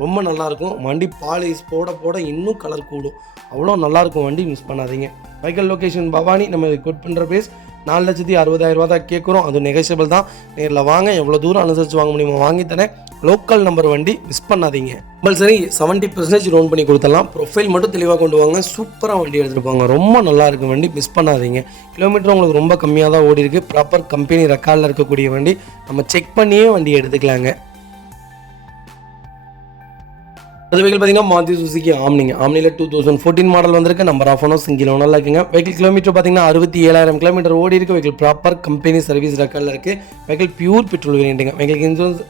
ரொம்ப நல்லாயிருக்கும். வண்டி பாலிஷ் போட போட இன்னும் கலர் கூடும். அவ்வளோ நல்லாயிருக்கும் வண்டி, மிஸ் பண்ணாதீங்க. Vehicle location Bhavani. நம்ம கோட் பண்ணுற ப்ரைஸ் 4,60,000 தான் கேட்குறோம். அது நெகோஷியபிள் தான். நேரில் வாங்க, எவ்வளோ தூரம் அனுசரித்து வாங்க முடியுமோ வாங்கித்தரேன். லோக்கல் நம்பர் வண்டி, மிஸ் பண்ணாதீங்க. கம்பல்சரி 70% லோன் பண்ணி கொடுத்துடலாம். ப்ரொஃபைல் மட்டும் தெளிவாக கொண்டு வாங்க. சூப்பராக வண்டி எடுத்துகிட்டு போங்க. ரொம்ப நல்லா இருக்குது வண்டி, மிஸ் பண்ணாதீங்க. கிலோமீட்டர் உங்களுக்கு ரொம்ப கம்மியாக தான் ஓடி இருக்குது. ப்ராப்பர் கம்பெனி ரெக்கார்டில் இருக்கக்கூடிய வண்டி. நம்ம செக் பண்ணியே வண்டி எடுத்துக்கலாங்க. அது வெஹிக்கிள் பார்த்தீங்கன்னா மாருதி சுசுகி ஆம்னிங்க. ஆம்னியில் 2014 மாடல் வந்திருக்கு. நம்பர் ஆஃப் ஓனர் சிங்கிள் ஓனரில் இருக்குங்க. வெஹிக்கிள் கிலோமீட்டர் பார்த்தீங்கன்னா 67,000 கிலோமீட்டர் ஓடி இருக்குது. வெஹிக்கிள் ப்ராப்பர் கம்பெனி சர்வீஸ் ரெக்கார்டில் இருக்குது. வெஹிக்கிள் பியூர் பெட்ரோல் வேரியண்ட்டுங்க. வெஹிக்கிள் இன்சூரன்ஸ்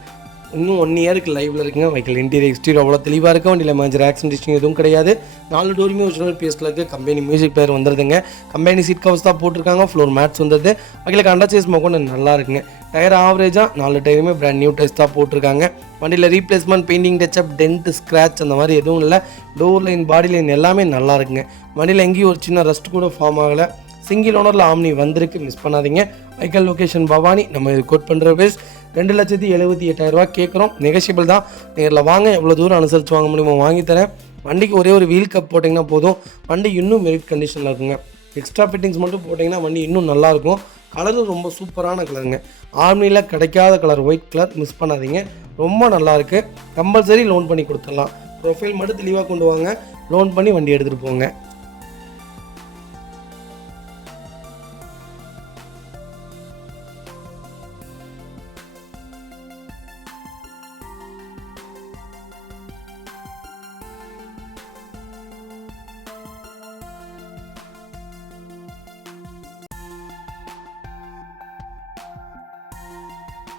இன்னும் 1 இயருக்கு லைவில் இருக்குங்க. வெஹிக்கிள் இன்டீரியர் எக்ஸ்டீரியர் அவ்வளோ தெளிவாக இருக்கும். வண்டியில் மேஜர் ஆக்சிடென்ட் எதுவும் கிடையாது. 4 டோருமே ஒரிஜினல் பேஸில் இருக்குது. கம்பெனி மியூசிக் பிளேயர் வந்துடுதுங்க. கம்பெனி சீட் கவர்ஸ் தான் போட்டிருக்காங்க. ஃப்ளோர் மேட்ஸ் வந்துடுது. வெஹிக்கிளுக்கு அண்டர்ச்சேஸ் கொண்டு நல்லா இருக்குங்க. டயர் ஆவரேஜாக 4 டயருமே பிராண்ட் நியூ டயர்ஸ் தான் போட்டிருக்காங்க. வண்டியில் replacement, painting touch-up, tent, scratch அந்த மாதிரி எதுவும் இல்லை. டோர் லைன், பாடி லைன் எல்லாமே நல்லா இருக்குங்க. வண்டியில் எங்கேயும் ஒரு சின்ன ரஸ்ட் கூட ஃபார்ம் ஆகலை. சிங்கிள் ஓனரில் ஆம்னி வந்திருக்கு, மிஸ் பண்ணாதீங்க. Vehicle location Bhavani. நம்ம இது கோட் பண்ணுற ப்ரைஸ் 2,78,000 கேட்குறோம். நெகோஷியபிள் தான். நேரில் வாங்க, எவ்வளோ தூரம் அனுசரித்து வாங்க முடியுமோ வாங்கித்தரேன். வண்டிக்கு ஒரே ஒரு வீல் கப் போட்டிங்கன்னா போதும். வண்டி இன்னும் மெரிட் கண்டிஷனில் இருக்குங்க. எக்ஸ்ட்ரா ஃபிட்டிங்ஸ் மட்டும் போட்டிங்கன்னா வண்டி இன்னும் நல்லாயிருக்கும். கலரும் ரொம்ப சூப்பரான கலருங்க. ஆர்மியில் கிடைக்காத கலர், ஒயிட் கலர், மிஸ் பண்ணாதீங்க. ரொம்ப நல்லாயிருக்கு. கம்பல்சரி லோன் பண்ணி கொடுத்துடலாம். ப்ரொஃபைல் மட்டும் தெளிவாக கொண்டு வாங்க. லோன் பண்ணி வண்டி எடுத்துகிட்டு போங்க.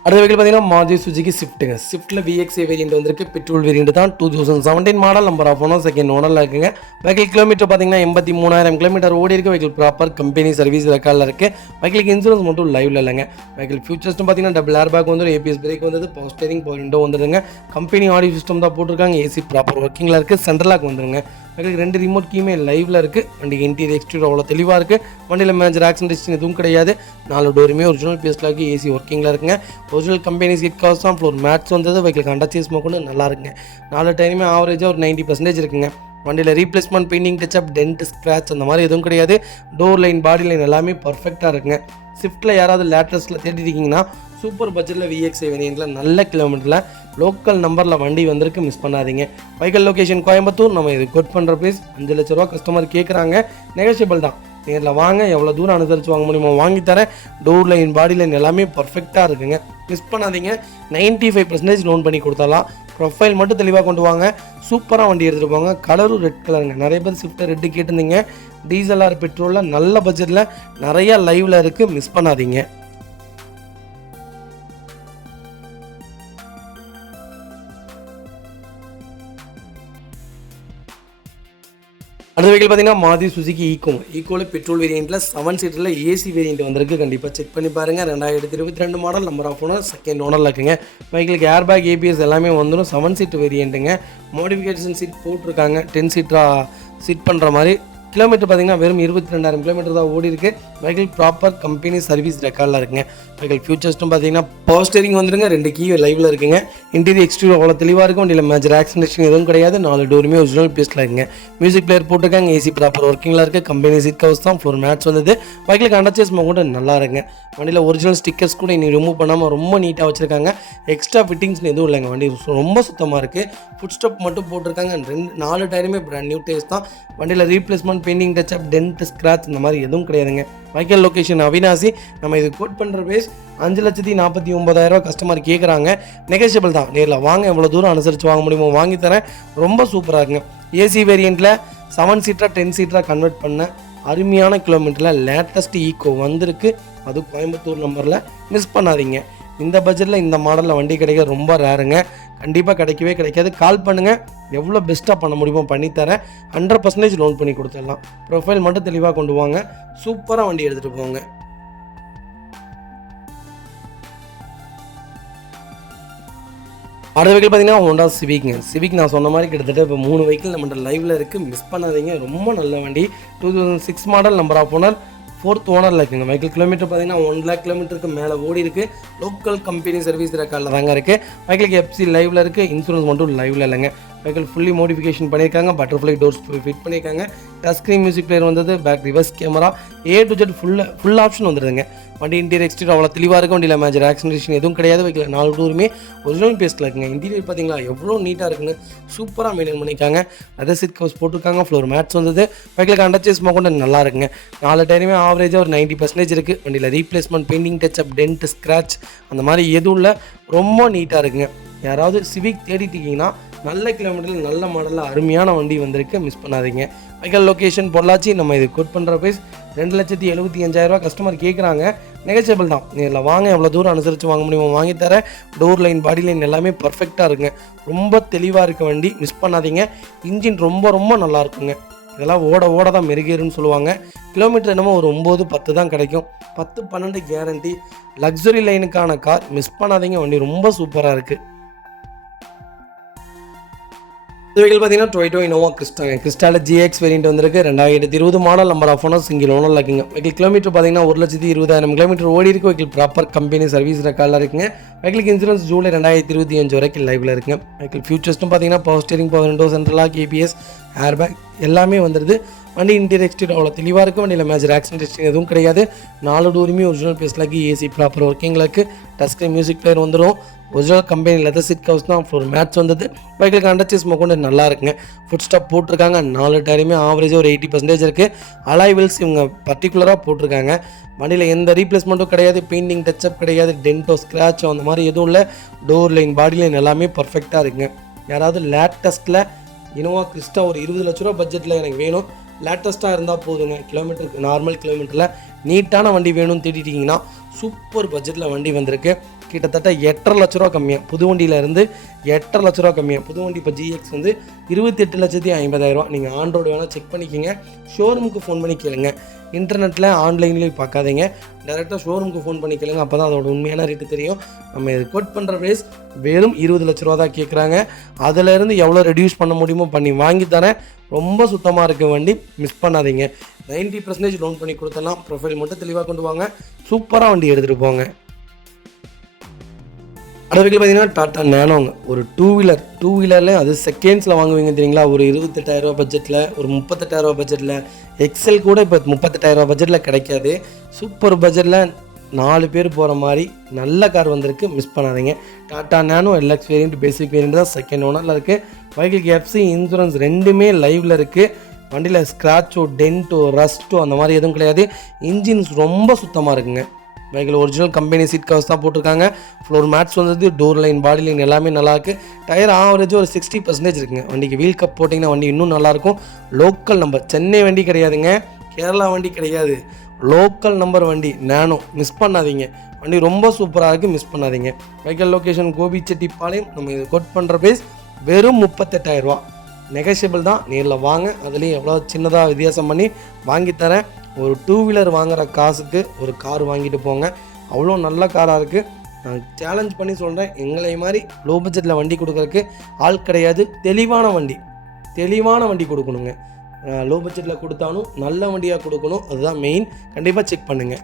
அடுத்த வெஹிக்கிள் பார்த்தீங்கன்னா மாருதி சுசுகி ஸ்விஃப்ட்டுங்க. ஸ்விஃப்ட்டில் VXI வேரியண்ட் வந்திருக்கு. பெட்ரோல் வேரியண்ட் தான். 2017 model. Number of owner second ஓனரில் இருக்குங்க. வெஹிக்கிள் கிலோமீட்டர் பார்த்தீங்கன்னா 83,000 கிலோமீட்டர் ஓடி இருக்குது. வெஹிக்கிள் ப்ராப்பர் கம்பெனி சர்வீஸ் ரெக்கார்டில் இருக்குது. வெஹிக்கிளுக்கு இன்சூரன்ஸ் மட்டும் லைவில் இல்லைங்க. வெஹிக்கிள் ஃபியூச்சர்ஸ்னு பார்த்தீங்கன்னா டபுள் ஏர் பேக் வந்து, ABS பிரேக் வந்தது, பவர் ஸ்டேரிங், பவர் விண்டோ வந்துடுங்க. கம்பெனி ஆடியோ சிஸ்டம் தான் போட்டிருக்காங்க. ஏசி ப்ராப்பர் ஒர்க்கிங்கில் இருக்குது. சென்ட்ரலாக் வந்துடுங்க. வெஹிக்கிள் 2 ரிமோட் கீமே லைவில் இருக்குது. வண்டிக்கு இன்டீரியர் எக்ஸ்டீரியர் அவ்வளோ தெளிவாக இருக்குது. வண்டியில் மேஜர் ஆக்சிடென்ட் எதுவும் கிடையாது. 4 டோருமே ஒரிஜினல் பேஸில் இருக்குது. ஏசி ஒர்க்கிங்கில் இருக்குங்க. ஒரிஜினல் கம்பெனி சீட் கவர்ஸ் தான். ஃப்ளோர் மேட்ஸ் வந்தது. வெஹிக்கிள் அண்டர்ச்சேஸ் கொண்டு நல்லா இருக்குங்க. 4 டைமே ஆவரேஜாக ஒரு 90% இருக்குங்க. வண்டியில் replacement, painting touch-up, tent, scratch அந்த மாதிரி எதுவும் கிடையாது. டோர் லைன், பாடி லைன் எல்லாமே பர்ஃபெக்டாக இருக்குங்க. ஸ்விஃப்ட்டில் யாராவது லேட்டஸ்ட்டில் தேடிருக்கீங்கன்னா சூப்பர் பட்ஜெட்டில் VXI வேரியண்ட்டில் நல்ல கிலோமீட்டரில் லோக்கல் நம்பரில் வண்டி வந்திருக்கு, மிஸ் பண்ணாதீங்க. Vehicle location Coimbatore. நம்ம இது கோட் பண்ணுற ப்ரைஸ் 5 லட்ச ரூபா கஸ்டமர் கேட்குறாங்க. நெகோஷியபிள் தான். நேரில் வாங்க, எவ்வளோ தூரம் அனுசரித்து வாங்க முடியுமோ வாங்கித்தரேன். டோர் லைன், பாடி லைன் எல்லாமே பர்ஃபெக்டாக இருக்குங்க, மிஸ் பண்ணாதீங்க. 95% லோன் பண்ணி கொடுத்தலாம். ப்ரொஃபைல் மட்டும் தெளிவாக கொண்டு வாங்க. சூப்பராக வண்டி எடுத்துகிட்டு போங்க. கலரும் ரெட் கலருங்க. நிறைய பேர் ஸ்விஃப்ட்டை ரெட்டு கேட்டிருந்தீங்க. டீசல் ஆர் பெட்ரோலில் நல்ல பட்ஜெட்டில் நிறையா லைவில் இருக்குது, மிஸ் பண்ணாதீங்க. அடுத்த வெஹிக்கிள் பார்த்தீங்கன்னா மாருதி சுசுகி ஈக்கோவில் பெட்ரோல் வேரியண்ட்டில் 7 சீட்டரில் ஏசி வேரியண்ட் வந்திருக்கு. கண்டிப்பாக செக் பண்ணி பாருங்கள். 2022 model, number of owner second ஓனரில் இருக்குங்க. வெஹிக்கிளுக்கு ஏர் பேக், ஏபிஎஸ் எல்லாமே வந்துடும். 7 சீட் வேரியண்ட்டுங்க. மாடிஃபிகேஷன் சீட் போட்டிருக்காங்க. 10 சீட்டராக சீட் பண்ணுற மாதிரி. கிலோமீட்டர் பார்த்தீங்கன்னா வெறும் 22,000 கிலோமீட்டர் தான் ஓடி இருக்குது. வெஹிக்கிள் ப்ராப்பர் கம்பெனி சர்வீஸ் ரெக்கார்டில் இருக்குங்க. வெஹிக்கிள் ஃபியூச்சர்ஸ்ட்டும் பார்த்தீங்கன்னா பவர் ஸ்டேரிங் வந்துருங்க. 2 கீ லைவில் இருக்குங்க. இன்டீரியர் எக்ஸ்டீரியர் அவ்வளோ தெளிவாக இருக்கும். வண்டியில் மேஜர் ஆக்சிடென்ட் எதுவும் கிடையாது. 4 டோருமே ஒரிஜினல் பீஸில் இருக்குங்க. மியூசிக் பிளேயர் போட்டிருக்காங்க. ஏசி ப்ராப்பர் ஒர்க்கிங்கில் இருக்குது. கம்பெனி சீட் கவர்ஸ் தான். ஃப்ளோர் மேட்ஸ் வந்தது. வெஹிக்கிளுக்கு அண்டர்ச்சேஸ் கூட நல்லா இருக்குங்க. வண்டியில் ஒரிஜினல் ஸ்டிக்கர்ஸ் கூட இன்னும் ரிமூவ் பண்ணாமல் ரொம்ப நீட்டாக வச்சுருக்காங்க. எக்ஸ்ட்ரா ஃபிட்டிங்ஸ்னு எதுவும் இல்லைங்க. வண்டி ரொம்ப சுத்தமாக இருக்குது. ஃபுட் ஸ்டெப் மட்டும் போட்டிருக்காங்க. 4 டயருமே பிராண்ட் நியூ டேஸ் தான். வண்டியில் replacement, painting touch-up, tent, scratch இந்த மாதிரி எதுவும் கிடையாதுங்க. Vehicle location Avinashi. நம்ம இது கோட் பண்ணுற பேஸ் 5,49,000 கஸ்டமர் கேட்குறாங்க. நெகோஷியபிள் தான். நேரில் வாங்க, எவ்வளோ தூரம் அனுசரித்து வாங்க முடியுமோ வாங்கி தரேன். ரொம்ப சூப்பராக இருக்குங்க. ஏசி வேரியண்ட்டில் 7 சீட்டராக 10 சீட்டராக கன்வெர்ட் பண்ண அருமையான கிலோமீட்டரில் லேட்டஸ்ட் ஈக்கோ வந்திருக்கு. அது கோயம்புத்தூர் நம்பரில். மிஸ் பண்ணாதீங்க. இந்த பட்ஜெட்டில் இந்த மாடலில் வண்டி கிடைக்க ரொம்ப ரேருங்க. கண்டிப்பாக கிடைக்கவே கிடைக்காது. கால் பண்ணுங்கள். எவ்வளோ பெஸ்ட்டாக பண்ண முடியுமோ பண்ணித்தரேன். 100% லோன் பண்ணி கொடுத்துடலாம். ப்ரொஃபைல் மட்டும் தெளிவாக கொண்டு வாங்க. சூப்பராக வண்டி எடுத்துகிட்டு போங்க. அடுத்த வெஹிக்கிள் பார்த்தீங்கன்னா ஹோண்டா சிவிக் நான் சொன்ன மாதிரி கிட்டத்தட்ட இப்போ 3 வெஹிக்கிள் நம்மகிட்ட லைவில் இருக்குது. மிஸ் பண்ணாதீங்க. ரொம்ப நல்ல வண்டி. 2006 model, number of owner 4th ஓனரில் இருக்குங்க. வெஹிக்கிள் கிலோமீட்டர் பார்த்தீங்கன்னா 1 lakh கிலோமீட்டருக்கு மேலே ஓடி இருக்குது. லோக்கல் கம்பெனி சர்வீஸ் ரெக்கார்டில் தாங்க இருக்குது. வெஹிக்கிளுக்கு எஃப்சி லைவில் இருக்குது. இன்சூரன்ஸ் மட்டும் லைவில் இல்லைங்க. வெஹிக்கிள் ஃபுல்லி மோடிஃபிகேஷன் பண்ணியிருக்காங்க. பட்டர்ஃப்ளை டோர்ஸ் ஃபிட் பண்ணியிருக்காங்க. டச் ஸ்க்ரீன் மியூசிக் பிளேயர் வந்தது. Back reverse camera, A to Z full option வந்துடுதுங்க. வண்டி இன்டீரியர் எக்ஸ்டீரியர் அவ்வளோ தெளிவாக இருக்கும். வண்டியில் மேஜர் ஆக்சிடென்ட் எதுவும் கிடையாது. வெஹிக்கிள் 4 டோருமே ஒரிஜினல் பேஸ்ட்டில் இருக்குங்க. இன்டீரியர் பார்த்தீங்களா எவ்வளோ நீட்டாக இருக்குன்னு சூப்பராக மெயின்டைன் பண்ணியிருக்காங்க. அதர் சீட் கவர்ஸ் போட்டிருக்காங்க. ஃப்ளோர் மேட்ஸ் வந்தது. வெஹிக்கிளுக்கு அண்டர்ச்சேஸ் கூட நல்லா இருக்குங்க. 4 டயருமே ஆவரேஜாக ஒரு 90% இருக்குது. வண்டியில் replacement, painting touch-up, tent, scratch அந்த மாதிரி எதுவும் இல்லை. ரொம்ப நீட்டாக இருக்குங்க. யாராவது சிவிக் தேடிட்டு இருக்கீங்கன்னா நல்ல கிலோமீட்டரில் நல்ல மாடலில் அருமையான வண்டி வந்திருக்கு. மிஸ் பண்ணாதீங்க. Vehicle location Pollachi. நம்ம இது கோட் பண்ணுற ப்ரைஸ் 2,75,000 கஸ்டமர் கேட்குறாங்க. நெகோஷியபிள் தான். இதில் வாங்க, எவ்வளோ தூரம் அனுசரித்து வாங்க முடியுமோ வாங்கி தரேன். டோர் லைன், பாடி லைன் எல்லாமே பர்ஃபெக்டாக இருக்குங்க. ரொம்ப தெளிவாக இருக்க வண்டி. மிஸ் பண்ணாதீங்க. இன்ஜின் ரொம்ப நல்லா இருக்குங்க. இதெல்லாம் ஓட தான் மெருகேறுன்னு சொல்லுவாங்க. கிலோமீட்டர் என்னமோ ஒரு 9-10 தான் கிடைக்கும். 10-12 கேரண்டி. லக்ஸுரி லைனுக்கான கார். மிஸ் பண்ணாதீங்க. வண்டி ரொம்ப சூப்பராக இருக்குது. இது வெஹிக்கிள் பார்த்தீங்கன்னா டொயோட்டோ இனோவா கிறிஸ்டால GX வேரியண்ட் வந்திருக்கு. 2020 model, number of owner single ஓனரில் இருக்குங்க. வெஹிக்கிள் கிலோமீட்டர் பார்த்தீங்கன்னா 1,20,000 கிலோமீட்டர் ஓடி இருக்குது. வெஹிக்கிள் ப்ராப்பர் கம்பெனி சர்வீஸ் ரெக்கார்டில் இருக்குங்க. வெஹிக்கிளுக்கு இன்சூரன்ஸ் ஜூலை 2025 வரைக்கும் லைவில் இருக்குங்க. வெஹிக்கிள் ஃபியூச்சர்ஸ்ட்டும் பார்த்தீங்கன்னா power steering, power window, central lock, ABS, air bag எல்லாமே வந்துடுது. வண்டி இன்டீரியர் எக்ஸ்டீரியர் அவ்வளோ தெளிவாக இருக்கும். வண்டியில் மேஜர் ஆக்சிடென்ட் எதுவும் கிடையாது. 4 டோருமே ஒரிஜினல் பேஸில் இருக்குது. ஏசி ப்ராப்பர் ஒர்க்கிங்கில் இருக்குது. டச் ஸ்க்ரீன் மியூசிக் பிளேயர் வந்துடும். Original company leather seat covers தான். ஃப்ளோர் மேட்ஸ் வந்தது. வெஹிக்கிளுக்கு அண்டர்ச்சேஸ் கூட நல்லா இருக்குங்க. ஃபுட் ஸ்டாப் போட்டிருக்காங்க. 4 டயருமே ஆவரேஜாக ஒரு 80% இருக்குது. அலாய் வீல்ஸ் இவங்க பர்டிகுலராக போட்டிருக்காங்க. வண்டியில் எந்த ரீப்ளேஸ்மெண்ட்டும் கிடையாது. பெயிண்டிங் டச்சப் கிடையாது. டென்ட்டோ, ஸ்க்ராச்சோ அந்த மாதிரி எதுவும் இல்லை. டோர் லைன், பாடி லைன் எல்லாமே பர்ஃபெக்டாக இருக்குங்க. யாராவது லேட்டஸ்ட்டில் இனோவா கிறிஸ்டா ஒரு 20 லட்ச ரூபா பட்ஜெட்டில் எனக்கு வேணும், லேட்டஸ்ட்டாக இருந்தால் போதுங்க. கிலோமீட்டருக்கு நார்மல் கிலோமீட்டரில் நீட்டான வண்டி வேணும்னு தேடிட்டிங்கன்னா சூப்பர் பட்ஜெட்டில் வண்டி வந்திருக்கு. கிட்டத்தட்ட 8.5 லட்ச ரூபா கம்மியாக புது வண்டியில் இருந்து 8.5 லட்ச ரூபா கம்மியாக புது வண்டி. இப்போ GX வந்து 28,50,000. நீங்கள் ஆண்ட்ராய்டு வேணால் செக் பண்ணிக்கிங்க. ஷோரூமுக்கு ஃபோன் பண்ணி கேளுங்க. இன்டர்நெட்டில் ஆன்லைன்லேயும் பார்க்காதீங்க. டேரெக்டாக ஷோரூமுக்கு ஃபோன் பண்ணி கேளுங்க. அப்போ தான் அதோட உண்மையான ரேட்டு தெரியும். நம்ம இது கோட் பண்ணுற ப்ரைஸ் வெறும் 20 லட்ச ரூபா தான் கேட்குறாங்க. அதிலேருந்து எவ்வளோ ரெடியூஸ் பண்ண முடியுமோ பண்ணி வாங்கி தரேன். ரொம்ப சுத்தமாக இருக்க வண்டி. மிஸ் பண்ணாதீங்க. 90% லோன் பண்ணி கொடுத்தலாம். ப்ரொஃபைல் மட்டும் தெளிவாக கொண்டு வாங்க. சூப்பராக வண்டி எடுத்துகிட்டு போங்க. அடுத்த வெஹிக்கிள் பார்த்தீங்கன்னா டாட்டா நேனோங்க. ஒரு டூ வீலரில் அது செகண்ட்ஸில் வாங்குவீங்க தெரியுங்களா. ஒரு 28,000 பட்ஜெட்டில், ஒரு 38,000 பட்ஜெட்டில். எக்ஸல் கூட இப்போ 38,000 பட்ஜெட்டில் கிடைக்காது. சூப்பர் பட்ஜெட்டில் 4 பேர் போகிற மாதிரி நல்ல கார் வந்திருக்கு. மிஸ் பண்ணாதீங்க. டாட்டா நேனோ LX வேரியண்ட், பேசிக் வேரியண்ட் தான். செகண்ட் ஓனரில் இருக்குது. வெஹிக்கிளுக்கு FC இன்சூரன்ஸ் ரெண்டுமே லைவில் இருக்குது. வண்டியில் ஸ்க்ராச்சோ, டென்ட்டோ, ரஸ்ட்டோ அந்த மாதிரி எதுவும் கிடையாது. இன்ஜின்ஸ் ரொம்ப சுத்தமாக இருக்குங்க. Vehicle original company seat covers தான் போட்டிருக்காங்க. ஃப்ளோர் மேட்ஸ் வந்தது. டோர் லைன், பாடி லைன் எல்லாமே நல்லாயிருக்கு. டயர் ஆவரேஜ் ஒரு 60% இருக்குங்க. வண்டிக்கு வீல் கப் போட்டிங்கன்னா வண்டி இன்னும் நல்லாயிருக்கும். Local number. சென்னை வண்டி கிடையாதுங்க, கேரளா வண்டி கிடையாது, லோக்கல் நம்பர் வண்டி நேனோ. மிஸ் பண்ணாதீங்க. வண்டி ரொம்ப சூப்பராக இருக்குது. மிஸ் பண்ணாதீங்க. Vehicle location Gobichettipalayam. நம்ம இது கோட் பண்ணுற ப்ரைஸ் வெறும் 38,000 ரூபா. நெகஷியபிள் தான், நேரில் வாங்க. அதுலேயும் எவ்வளோ சின்னதாக வித்தியாசம் பண்ணி வாங்கித்தரேன். ஒரு 2 வீலர் வாங்குகிற காசுக்கு ஒரு கார் வாங்கிட்டு போங்க. அவ்வளோ நல்ல காராக இருக்குது. நான் சேலஞ்ச் பண்ணி சொல்கிறேன், எங்களை மாதிரி லோ பட்ஜெட்டில் வண்டி கொடுக்குறதுக்கு ஆள் கிடையாது. தெளிவான வண்டி கொடுக்கணுங்க. லோ பட்ஜெட்டில் கொடுத்தாலும் நல்ல வண்டியாக கொடுக்கணும், அதுதான் மெயின். கண்டிப்பாக செக் பண்ணுங்கள்.